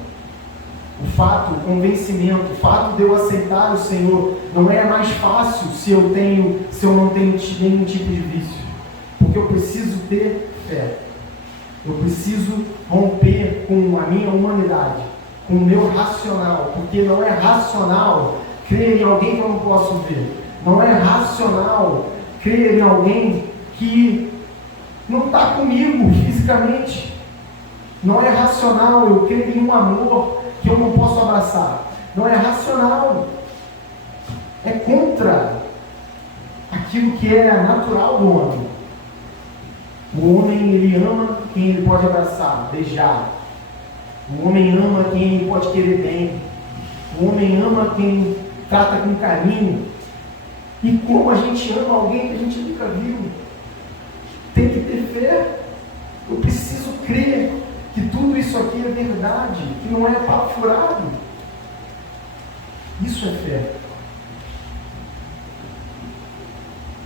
O convencimento, o fato de eu aceitar o Senhor não é mais fácil se eu não tenho nenhum tipo de vício. Porque eu preciso ter fé. Eu preciso romper com a minha humanidade, com o meu racional. Porque não é racional crer em alguém que eu não posso ver. Não é racional crer em alguém que não está comigo fisicamente. Não é racional eu crer em um amor que eu não posso abraçar. Não é racional. É contra aquilo que é natural do homem. O homem, ele ama quem ele pode abraçar, beijar. O homem ama quem ele pode querer bem. O homem ama quem trata com carinho. E como a gente ama alguém que a gente nunca viu. Tem que ter fé. Eu preciso crer que tudo isso aqui é verdade, que não é papo furado. Isso é fé.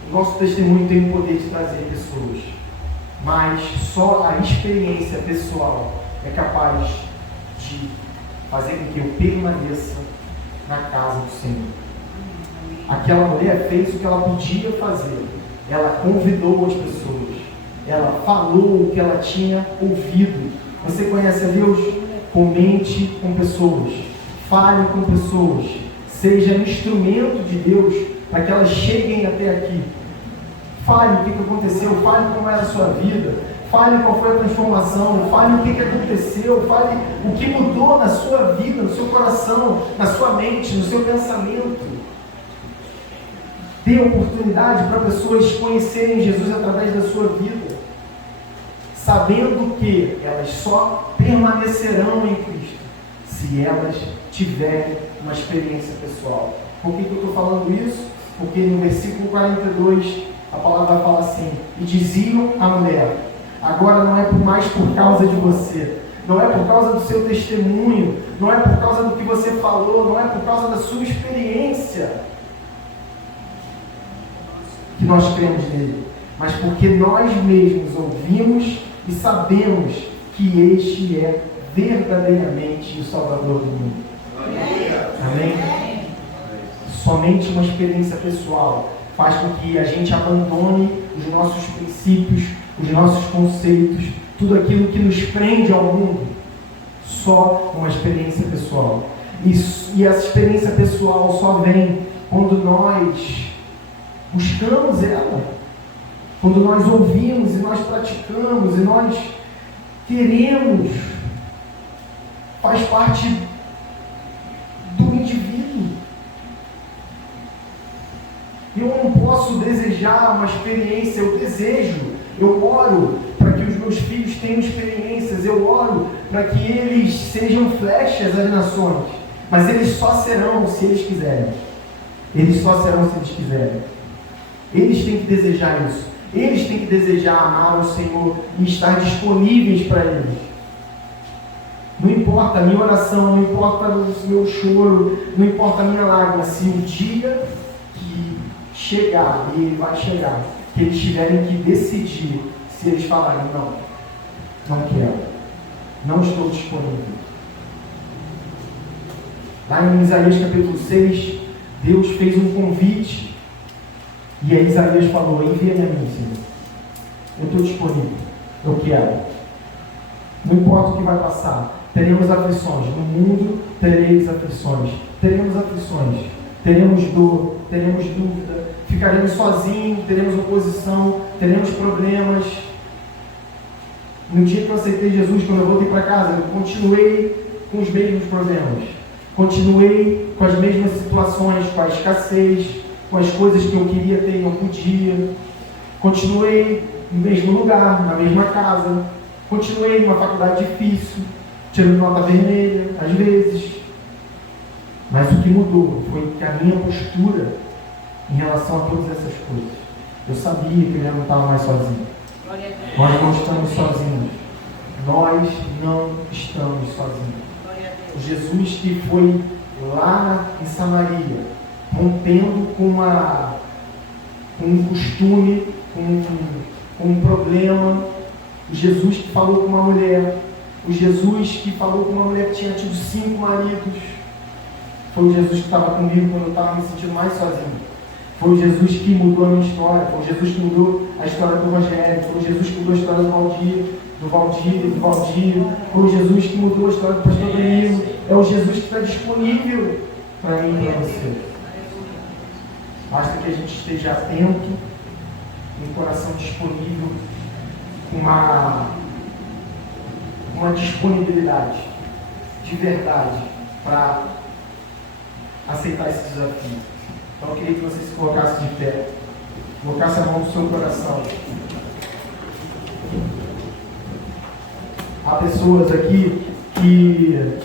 O nosso testemunho tem o poder de trazer pessoas, mas só a experiência pessoal é capaz de fazer com que eu permaneça na casa do Senhor. Aquela mulher fez o que ela podia fazer. Ela convidou as pessoas. Ela falou o que ela tinha ouvido. Você conhece a Deus? Comente com pessoas. Fale com pessoas. Seja instrumento de Deus para que elas cheguem até aqui. Fale o que aconteceu. Fale como era a sua vida. Fale qual foi a transformação. Fale o que aconteceu. Fale o que mudou na sua vida, no seu coração, na sua mente, no seu pensamento. Dê oportunidade para pessoas conhecerem Jesus através da sua vida, sabendo que elas só permanecerão em Cristo se elas tiverem uma experiência pessoal. Por que eu estou falando isso? Porque no versículo 42 a palavra fala assim: e diziam à mulher: agora não é mais por causa de você, não é por causa do seu testemunho, não é por causa do que você falou, não é por causa da sua experiência que nós cremos nele, mas porque nós mesmos ouvimos e sabemos que este é verdadeiramente o Salvador do mundo. Amém? Somente uma experiência pessoal faz com que a gente abandone os nossos princípios, os nossos conceitos, tudo aquilo que nos prende ao mundo. Só uma experiência pessoal. E essa experiência pessoal só vem quando nós buscamos ela, quando nós ouvimos e nós praticamos e nós queremos. Faz parte do indivíduo. Eu não posso desejar uma experiência, eu desejo, eu oro para que os meus filhos tenham experiências, eu oro para que eles sejam flechas às nações, mas eles só serão se eles quiserem. Eles só serão se eles quiserem. Eles têm que desejar isso. Eles têm que desejar amar o Senhor e estar disponíveis para Ele. Não importa a minha oração, não importa o meu choro, não importa a minha lágrima, se o dia que chegar, e ele vai chegar, que eles tiverem que decidir, se eles falarem, não quero, não estou disponível. Lá em Isaías capítulo 6, Deus fez um convite, e aí Isaías falou, envia-me a mim, Senhor, eu estou disponível, eu quero. Não importa o que vai passar, teremos aflições, no mundo tereis aflições, teremos dor, teremos dúvida, ficaremos sozinhos, teremos oposição, teremos problemas. No dia que eu aceitei Jesus, quando eu voltei para casa, eu continuei com os mesmos problemas, continuei com as mesmas situações, com a escassez, com as coisas que eu queria ter e não podia, continuei no mesmo lugar, na mesma casa, continuei numa faculdade difícil, tirando nota vermelha, às vezes. Mas o que mudou foi que a minha postura em relação a todas essas coisas. Eu sabia que eu já não estava mais sozinho. Nós não estamos sozinhos. Nós não estamos sozinhos. O Jesus que foi lá em Samaria, rompendo com um costume, com um problema. O Jesus que falou com uma mulher. O Jesus que falou com uma mulher que tinha tido 5 maridos. Foi o Jesus que estava comigo quando eu estava me sentindo mais sozinho. Foi o Jesus que mudou a minha história. Foi o Jesus que mudou a história do Rogério. Foi o Jesus que mudou a história do Valdir. Foi o Jesus que mudou a história do pastor Danilo. É o Jesus que está disponível para mim e para você. Basta que a gente esteja atento, um coração disponível, uma disponibilidade de verdade para aceitar esse desafio. Então eu queria que você se colocasse de pé, colocasse a mão no seu coração. Há pessoas aqui que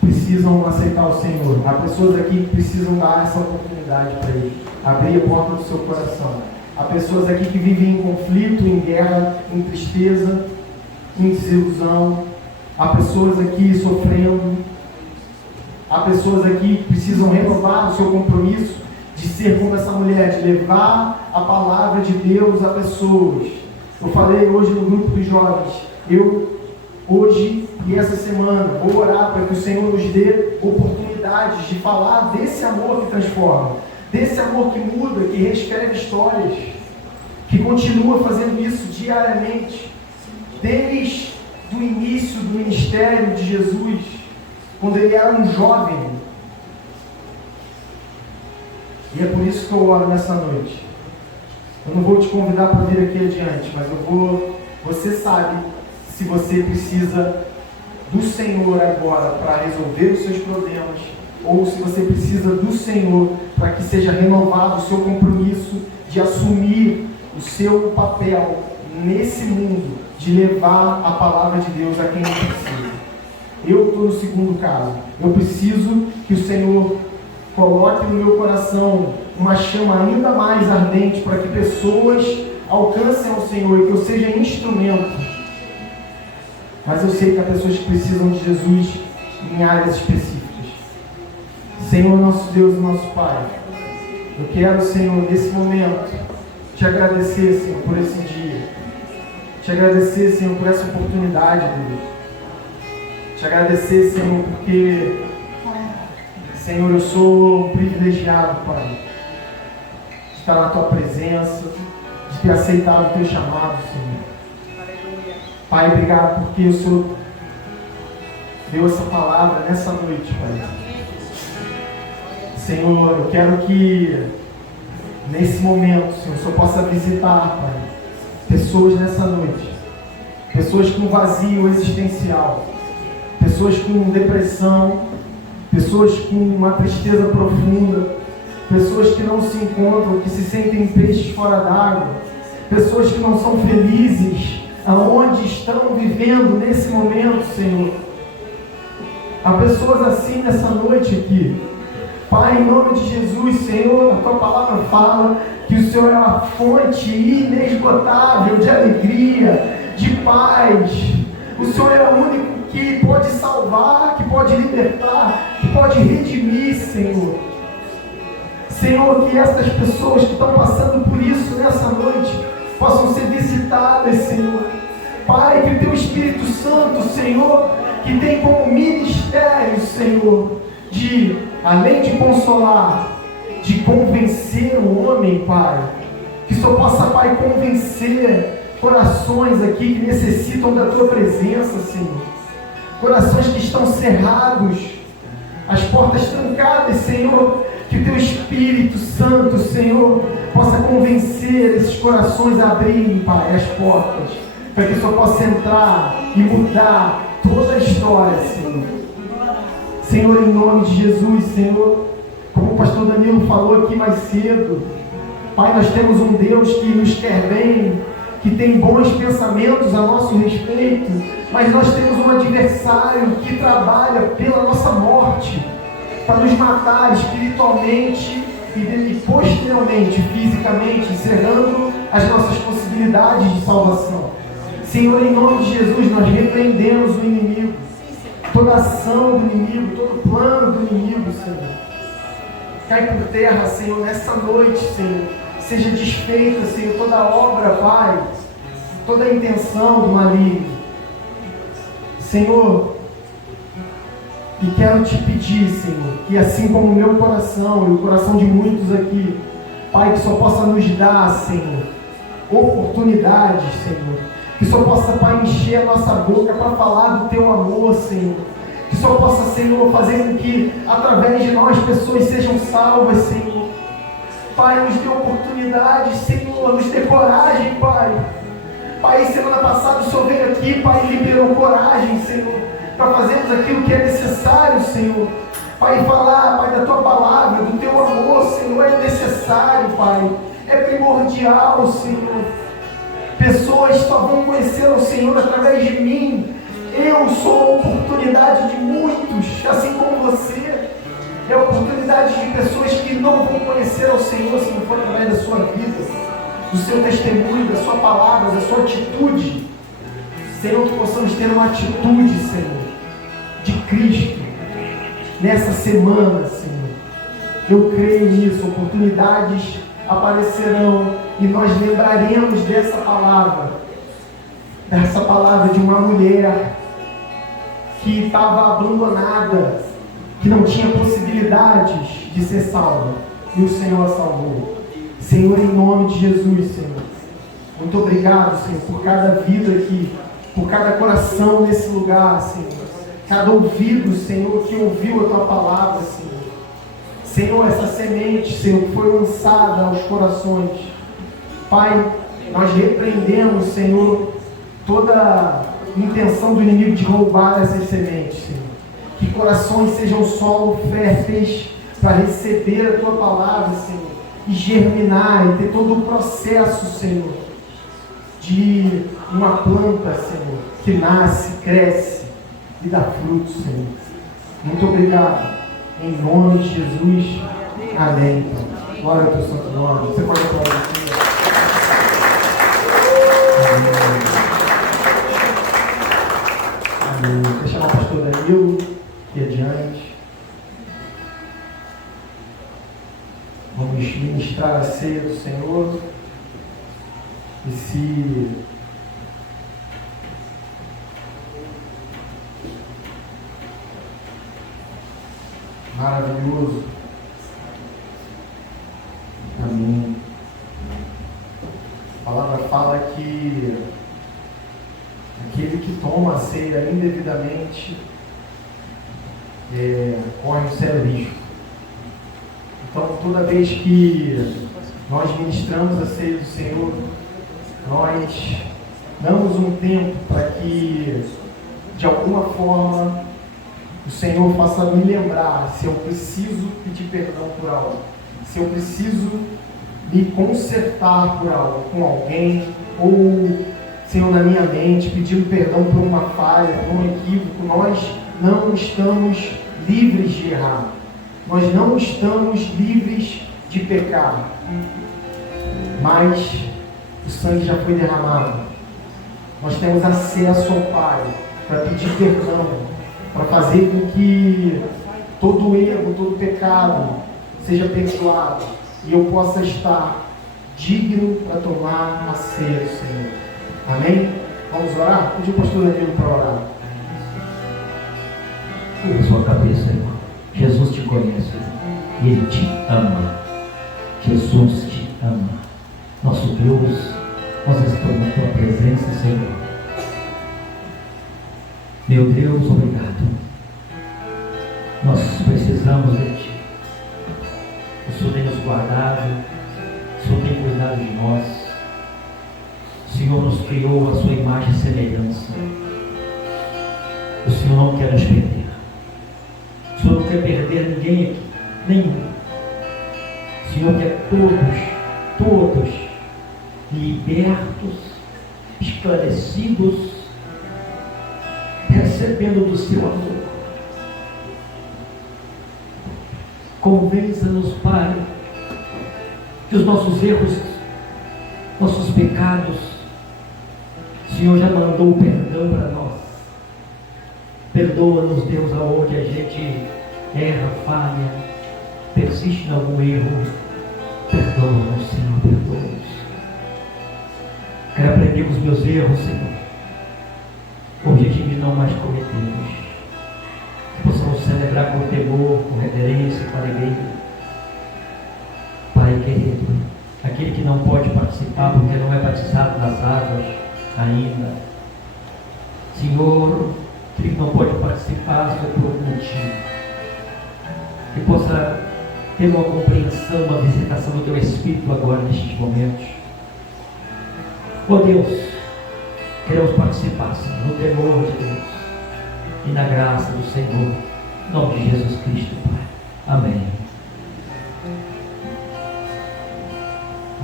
precisam aceitar o Senhor. Há pessoas aqui que precisam dar essa oportunidade para Ele, abrir a porta do seu coração. Há pessoas aqui que vivem em conflito, em guerra, em tristeza, em desilusão. Há pessoas aqui sofrendo. Há pessoas aqui que precisam renovar o seu compromisso de ser como essa mulher, de levar a palavra de Deus a pessoas. Eu falei hoje no grupo dos jovens, hoje e essa semana vou orar para que o Senhor nos dê oportunidades de falar desse amor que transforma, desse amor que muda, que reescreve histórias, que continua fazendo isso diariamente, desde o início do ministério de Jesus, quando ele era um jovem. E é por isso que eu oro nessa noite. Eu não vou te convidar para vir aqui adiante, mas você sabe se você precisa do Senhor agora para resolver os seus problemas, ou se você precisa do Senhor para que seja renovado o seu compromisso de assumir o seu papel nesse mundo, de levar a palavra de Deus a quem precisa. Eu estou no segundo caso. Eu preciso que o Senhor coloque no meu coração uma chama ainda mais ardente para que pessoas alcancem ao Senhor e que eu seja instrumento. Mas eu sei que há pessoas que precisam de Jesus em áreas específicas. Senhor, nosso Deus e nosso Pai, eu quero, Senhor, nesse momento, te agradecer, Senhor, por esse dia. Te agradecer, Senhor, por essa oportunidade, Deus. Te agradecer, Senhor, porque, Senhor, eu sou um privilegiado, Pai, de estar na Tua presença, de ter aceitado o Teu chamado, Senhor. Pai, obrigado porque o Senhor deu essa palavra nessa noite, Pai. Senhor, eu quero que nesse momento, Senhor, o Senhor possa visitar, Pai, pessoas nessa noite, pessoas com vazio existencial, pessoas com depressão, pessoas com uma tristeza profunda, pessoas que não se encontram, que se sentem peixes fora d'água, pessoas que não são felizes aonde estão vivendo nesse momento, Senhor. Há pessoas assim nessa noite aqui. Pai, em nome de Jesus, Senhor, a Tua palavra fala que o Senhor é uma fonte inesgotável de alegria, de paz. O Senhor é o único que pode salvar, que pode libertar, que pode redimir, Senhor. Senhor, que essas pessoas que estão passando por isso nessa noite possam ser visitadas, Senhor. Pai, que o Teu Espírito Santo, Senhor, que tem como ministério, Senhor, de, além de consolar, de convencer o homem, Pai, que só possa, Pai, convencer corações aqui que necessitam da Tua presença, Senhor. Corações que estão cerrados, as portas trancadas, Senhor, que o Teu Espírito Santo, Senhor, possa convencer esses corações a abrirem, Pai, as portas, para que só possa entrar e mudar toda a história, Senhor. Senhor, em nome de Jesus, Senhor, como o pastor Danilo falou aqui mais cedo, Pai, nós temos um Deus que nos quer bem, que tem bons pensamentos a nosso respeito, mas nós temos um adversário que trabalha pela nossa morte, para nos matar espiritualmente e posteriormente, fisicamente, encerrando as nossas possibilidades de salvação. Senhor, em nome de Jesus, nós repreendemos o inimigo, toda ação do inimigo, todo plano do inimigo, Senhor. Cai por terra, Senhor, nessa noite, Senhor. Seja desfeita, Senhor, toda obra, Pai, toda a intenção do maligno. Senhor, e quero te pedir, Senhor, que assim como o meu coração e o coração de muitos aqui, Pai, que só possa nos dar, Senhor, oportunidades, Senhor. Que só possa, Pai, encher a nossa boca para falar do Teu amor, Senhor. Que só possa, Senhor, fazer com que, através de nós, pessoas sejam salvas, Senhor. Pai, nos dê oportunidade, Senhor, nos dê coragem, Pai. Pai, semana passada o Senhor veio aqui, Pai, e liberou coragem, Senhor, para fazermos aquilo que é necessário, Senhor. Pai, falar, Pai, da Tua palavra, do Teu amor, Senhor, é necessário, Pai. É primordial, Senhor. Pessoas só vão conhecer o Senhor através de mim. Eu sou a oportunidade de muitos, assim como você. É a oportunidade de pessoas que não vão conhecer ao Senhor se não for através da sua vida, do seu testemunho, da sua palavra, da sua atitude. Senhor, que possamos ter uma atitude, Senhor, de Cristo nessa semana, Senhor. Eu creio nisso, oportunidades aparecerão e nós lembraremos dessa palavra de uma mulher que estava abandonada, que não tinha possibilidades de ser salva, e o Senhor a salvou. Senhor, em nome de Jesus, Senhor, muito obrigado, Senhor, por cada vida aqui, por cada coração nesse lugar, Senhor, cada ouvido, Senhor, que ouviu a Tua palavra, Senhor. Senhor, essa semente, Senhor, que foi lançada aos corações. Pai, nós repreendemos, Senhor, toda intenção do inimigo de roubar essas sementes, Senhor. Que corações sejam solo férteis para receber a Tua palavra, Senhor, e germinar, e ter todo o processo, Senhor, de uma planta, Senhor, que nasce, cresce e dá fruto, Senhor. Muito obrigado. Em nome de Jesus. Amém. Glória ao Teu santo nome. Você pode falar assim. Amém. Vou chamar o pastor Danilo aqui adiante. Vamos ministrar a ceia do Senhor. esse maravilhoso. Amém. A palavra fala que aquele que toma a ceia indevidamente corre um sério risco. Então, toda vez que nós ministramos a ceia do Senhor, nós damos um tempo para que, de alguma forma, o Senhor faça me lembrar se eu preciso pedir perdão por algo, se eu preciso me consertar por algo, com alguém, ou, Senhor, na minha mente, pedindo perdão por uma falha, por um equívoco. Nós não estamos livres de errar, nós não estamos livres de pecar, mas o sangue já foi derramado, nós temos acesso ao Pai para pedir perdão, para fazer com que todo erro, todo pecado seja perdoado e eu possa estar digno para tomar a ceia do Senhor. Amém? Vamos orar? Pedir o pastor Danilo para orar. Curva sua cabeça, irmão. Jesus te conhece e Ele te ama. Jesus te ama. Nosso Deus, nós estamos na Tua presença, Senhor. Meu Deus, obrigado. Nós precisamos de Ti. O Senhor tem nos guardado, o Senhor tem cuidado de nós. O Senhor nos criou a sua imagem e semelhança. O Senhor não quer nos perder. O Senhor não quer perder ninguém aqui, nenhum. O Senhor quer todos libertos, esclarecidos, recebendo do seu amor. Convença-nos, Pai, que os nossos erros, nossos pecados, o Senhor já mandou o perdão para nós. Perdoa-nos, Deus, aonde a gente erra, falha, persiste em algum erro. Perdoa-nos, Senhor, perdoa-nos. Quero aprender com os meus erros, Senhor, o objetivo de não mais cometê-los. Que possamos celebrar com temor, com reverência, com alegria. Pai querido, aquele que não pode participar porque não é batizado nas águas ainda, Senhor, aquele que não pode participar só por algum motivo, que possa ter uma compreensão, uma visitação do Teu Espírito agora nestes momentos. Ó Deus, queremos participar, Senhor, no temor de Deus e na graça do Senhor, em nome de Jesus Cristo, Pai. Amém.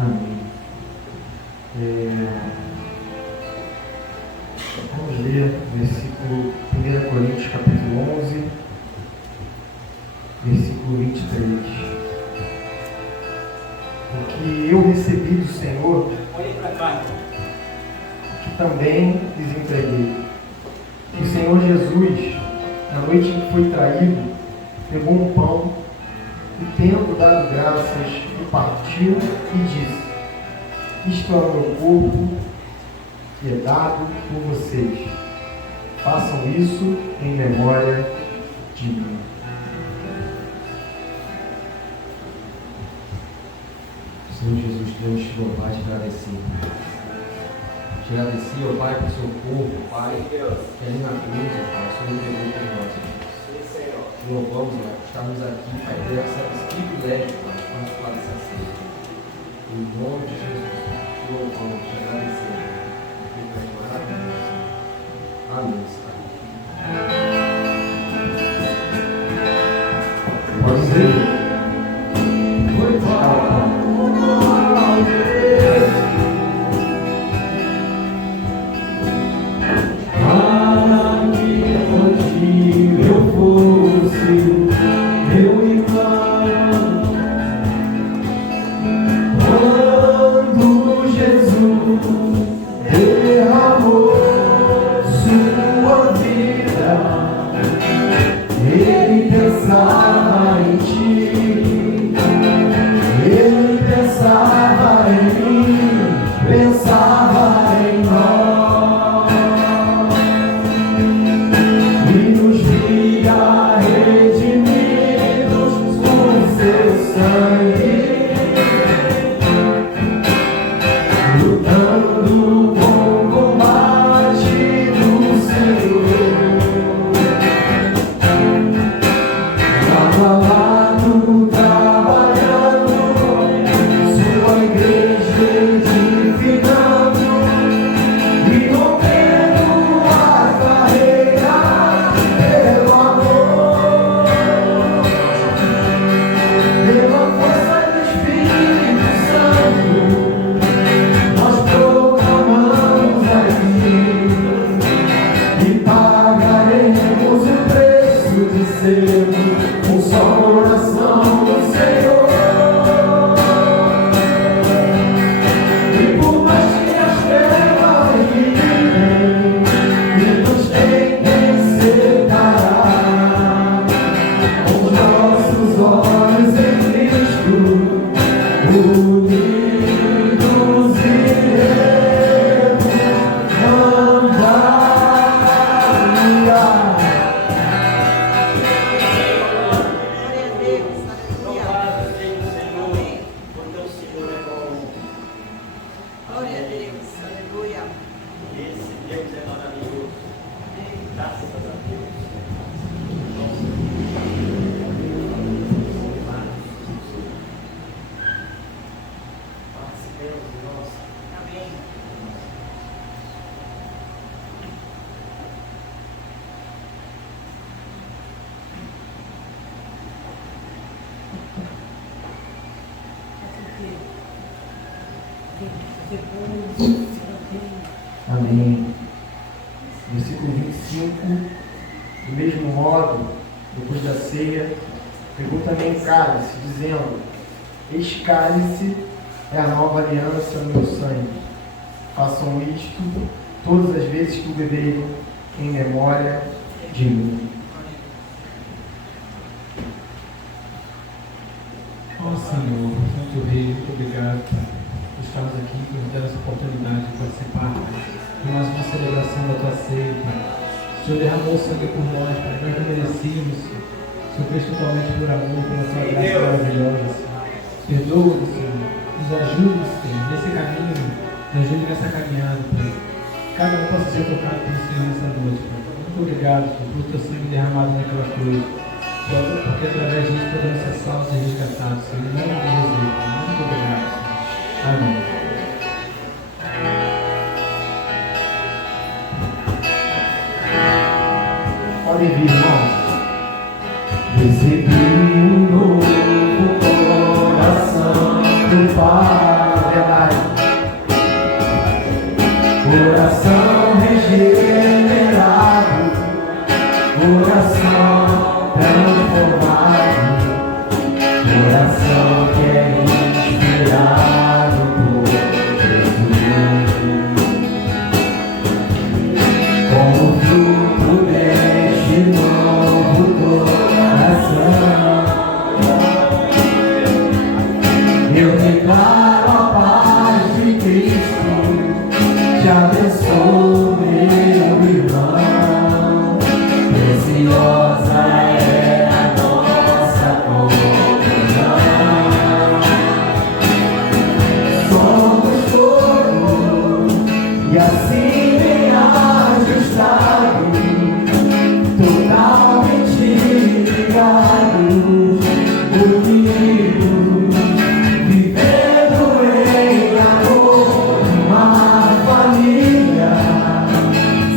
Amém. Vamos ler o versículo 1 Coríntios capítulo 11, versículo 23. O que eu recebi do Senhor, que também lhes entreguei. Que o Senhor Jesus, na noite em que foi traído, pegou um pão e, tendo dado graças, o partiu e disse: isto é o meu corpo, que é dado por vocês. Façam isso em memória de mim. Senhor Jesus, queremos te louvar e te agradecer. Te agradecer, ó Pai, por seu corpo, Pai, que ali na cruz, ó Pai, o Senhor entregou por nós. Te louvamos, Pai, por estarmos aqui, Pai, ter esse privilégio, Pai, de participar dessa ceia. Em nome de Jesus, te louvamos, te agradecemos. Tu és maravilhoso. Amém, Pai. Pode ser. Foi bom. Ele pensava em ti. Amém. Versículo 25, do mesmo modo, depois da ceia, pegou também o cálice, dizendo: este cálice é a nova aliança no meu sangue. Façam isto todas as vezes que o beberem, em memória de mim. Ó Senhor, Santo Rei, muito obrigado por estarmos aqui, por nos dar essa oportunidade de participar de mais uma celebração da tua ceia. O Senhor derramou sangue por nós, Pai, nós não merecíamos. O Senhor fez totalmente por amor, pela tua graça maravilhosa, Senhor. Perdoa-nos, Senhor, nos ajude, Senhor, nesse caminho, nos ajude nessa caminhada, Pai. Cada um possa ser tocado pelo Senhor nessa noite, Pai. Muito obrigado, Senhor, pelo teu sangue derramado naquela cruz. Porque através disso podemos ser salvos e resgatados, Senhor, em nome de Jesus. Muito obrigado, Senhor. Amém. Podem vir, irmãos. Recebi um novo coração do Pai, verdade. Coração regenerado, coração transformado, coração que é inspirado por Jesus. Como fruto deste novo coração, eu declaro a paz de Cristo, te abençoo, meu irmão. Preciosa é a nossa comunhão. Somos todos e assim bem ajustados, totalmente ligados, unidos, vivendo em amor, uma família,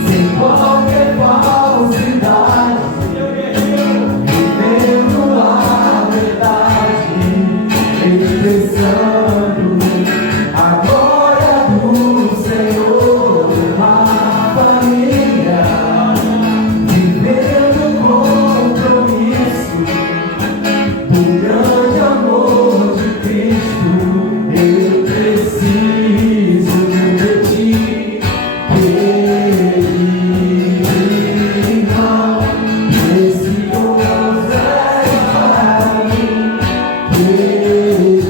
sem qualquer falsidade, vivendo a verdade, expressando a glória do Senhor, uma família, vivendo o compromisso do grande amor de Cristo. Eu preciso de ti, querido irmão, precioso és para mim, querido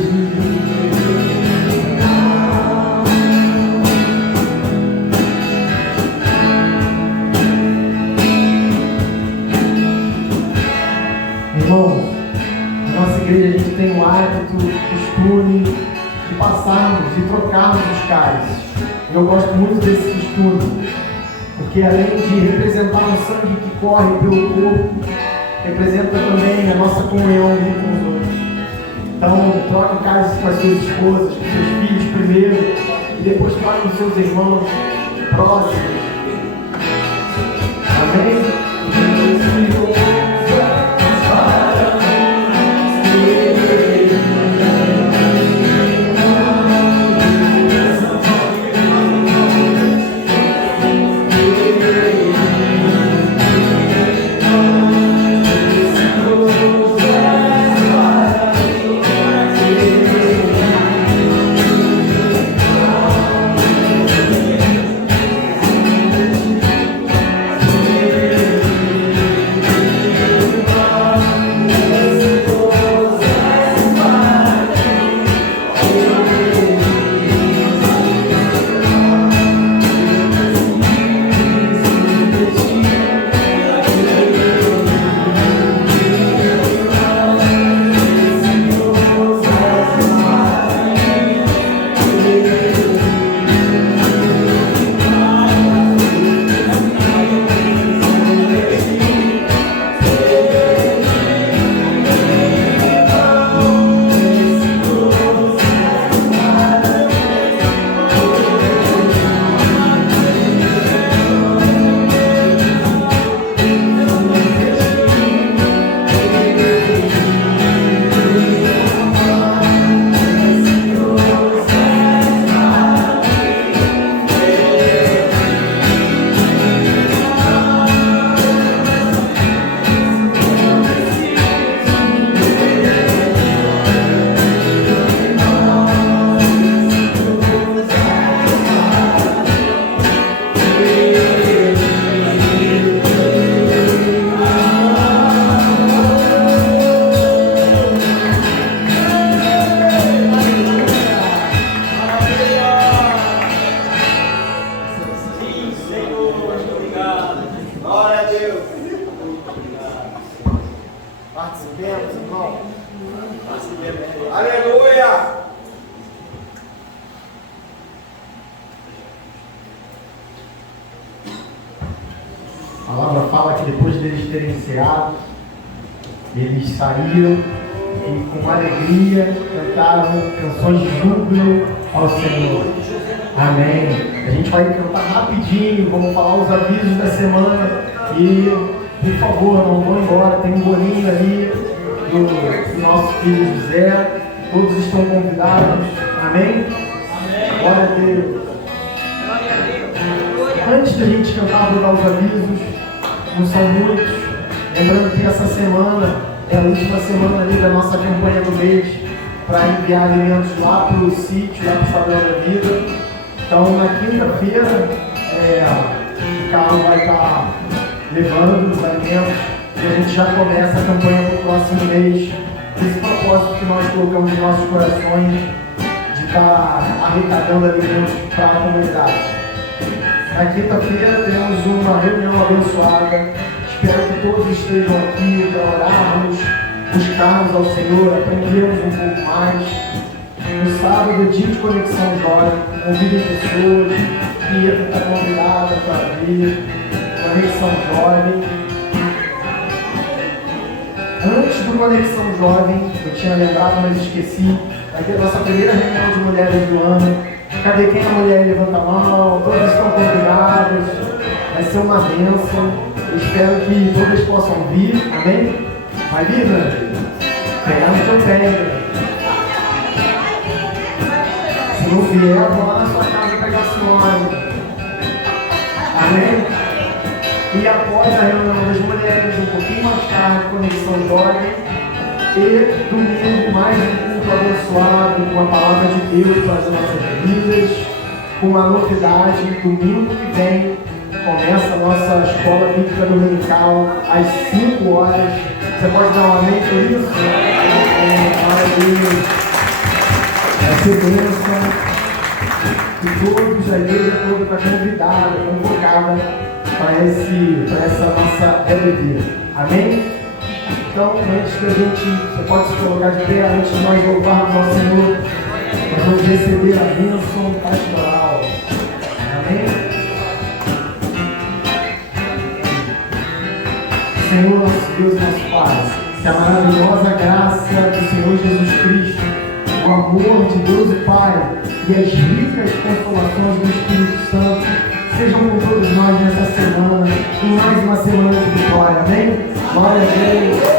irmãos, na nossa igreja a gente tem o hábito, o costume de passarmos e trocarmos os cálices. Eu gosto muito desse costume, porque além de representar o sangue que corre pelo corpo, representa também a nossa comunhão uns com os outros. Então, troque casas com as suas esposas, com seus filhos primeiro, e depois troque com seus irmãos próximos. Amém? Participemos, irmão. Participemos. Aleluia! A palavra fala que depois deles terem ceado, eles saíram e com alegria cantaram canções de júbilo ao Senhor. Amém. A gente vai cantar rapidinho, vamos falar os avisos da semana e, por favor, não vão embora, tem um bolinho ali do nosso filho José, todos estão convidados. Amém? Amém. Glória a Deus. Antes da gente cantar, vou dar os avisos, não são muitos, lembrando que essa semana é a última semana ali da nossa campanha do mês para enviar alimentos lá para o sítio, lá para o Fabrão da Vida. Então, na quinta-feira, o carro vai estar levando os alimentos e a gente já começa a campanha para o próximo mês. Esse propósito que nós colocamos nos nossos corações de estar arrecadando alimentos para a comunidade. Na quinta-feira temos uma reunião abençoada. Espero que todos estejam aqui para orarmos, buscarmos ao Senhor, aprendermos um pouco mais. No sábado é dia de Conexão Jovem, convidem pessoas, Pietro está convidada para vir, Conexão Jovem. Antes do Conexão Jovem, eu tinha lembrado, mas esqueci, vai ter a nossa primeira reunião de mulheres do ano. Cadê quem é mulher? Levanta a mão, todas estão convidadas, vai ser uma bênção. Eu espero que todas possam vir, amém? Vai vir, né? Pegar no teu pé. Se não vier, eu vou lá na sua casa pegar a senhora. Amém? E após a reunião das mulheres, um pouquinho mais tarde, Conexão Jovem. E domingo, mais um culto abençoado, com a palavra de Deus para as nossas vidas. Com uma novidade, domingo que vem, começa a nossa escola bíblica dominical às 5 horas. Você pode dar um amém por isso? Glória a Deus. Vai ser bênção. E todos, a igreja toda está convidada, convocada para essa nossa EBD. Amém? Então, antes da gente, você pode se colocar de pé, antes de nós louvarmos ao Senhor, nós vamos receber a bênção pastoral. Amém? Senhor, nosso Deus, nosso Pai, Que a maravilhosa graça do Senhor Jesus Cristo, o amor de Deus e Pai e as ricas consolações do Espírito Santo sejam com todos nós nessa semana, em mais uma semana de vitória. Amém? Glória a Deus.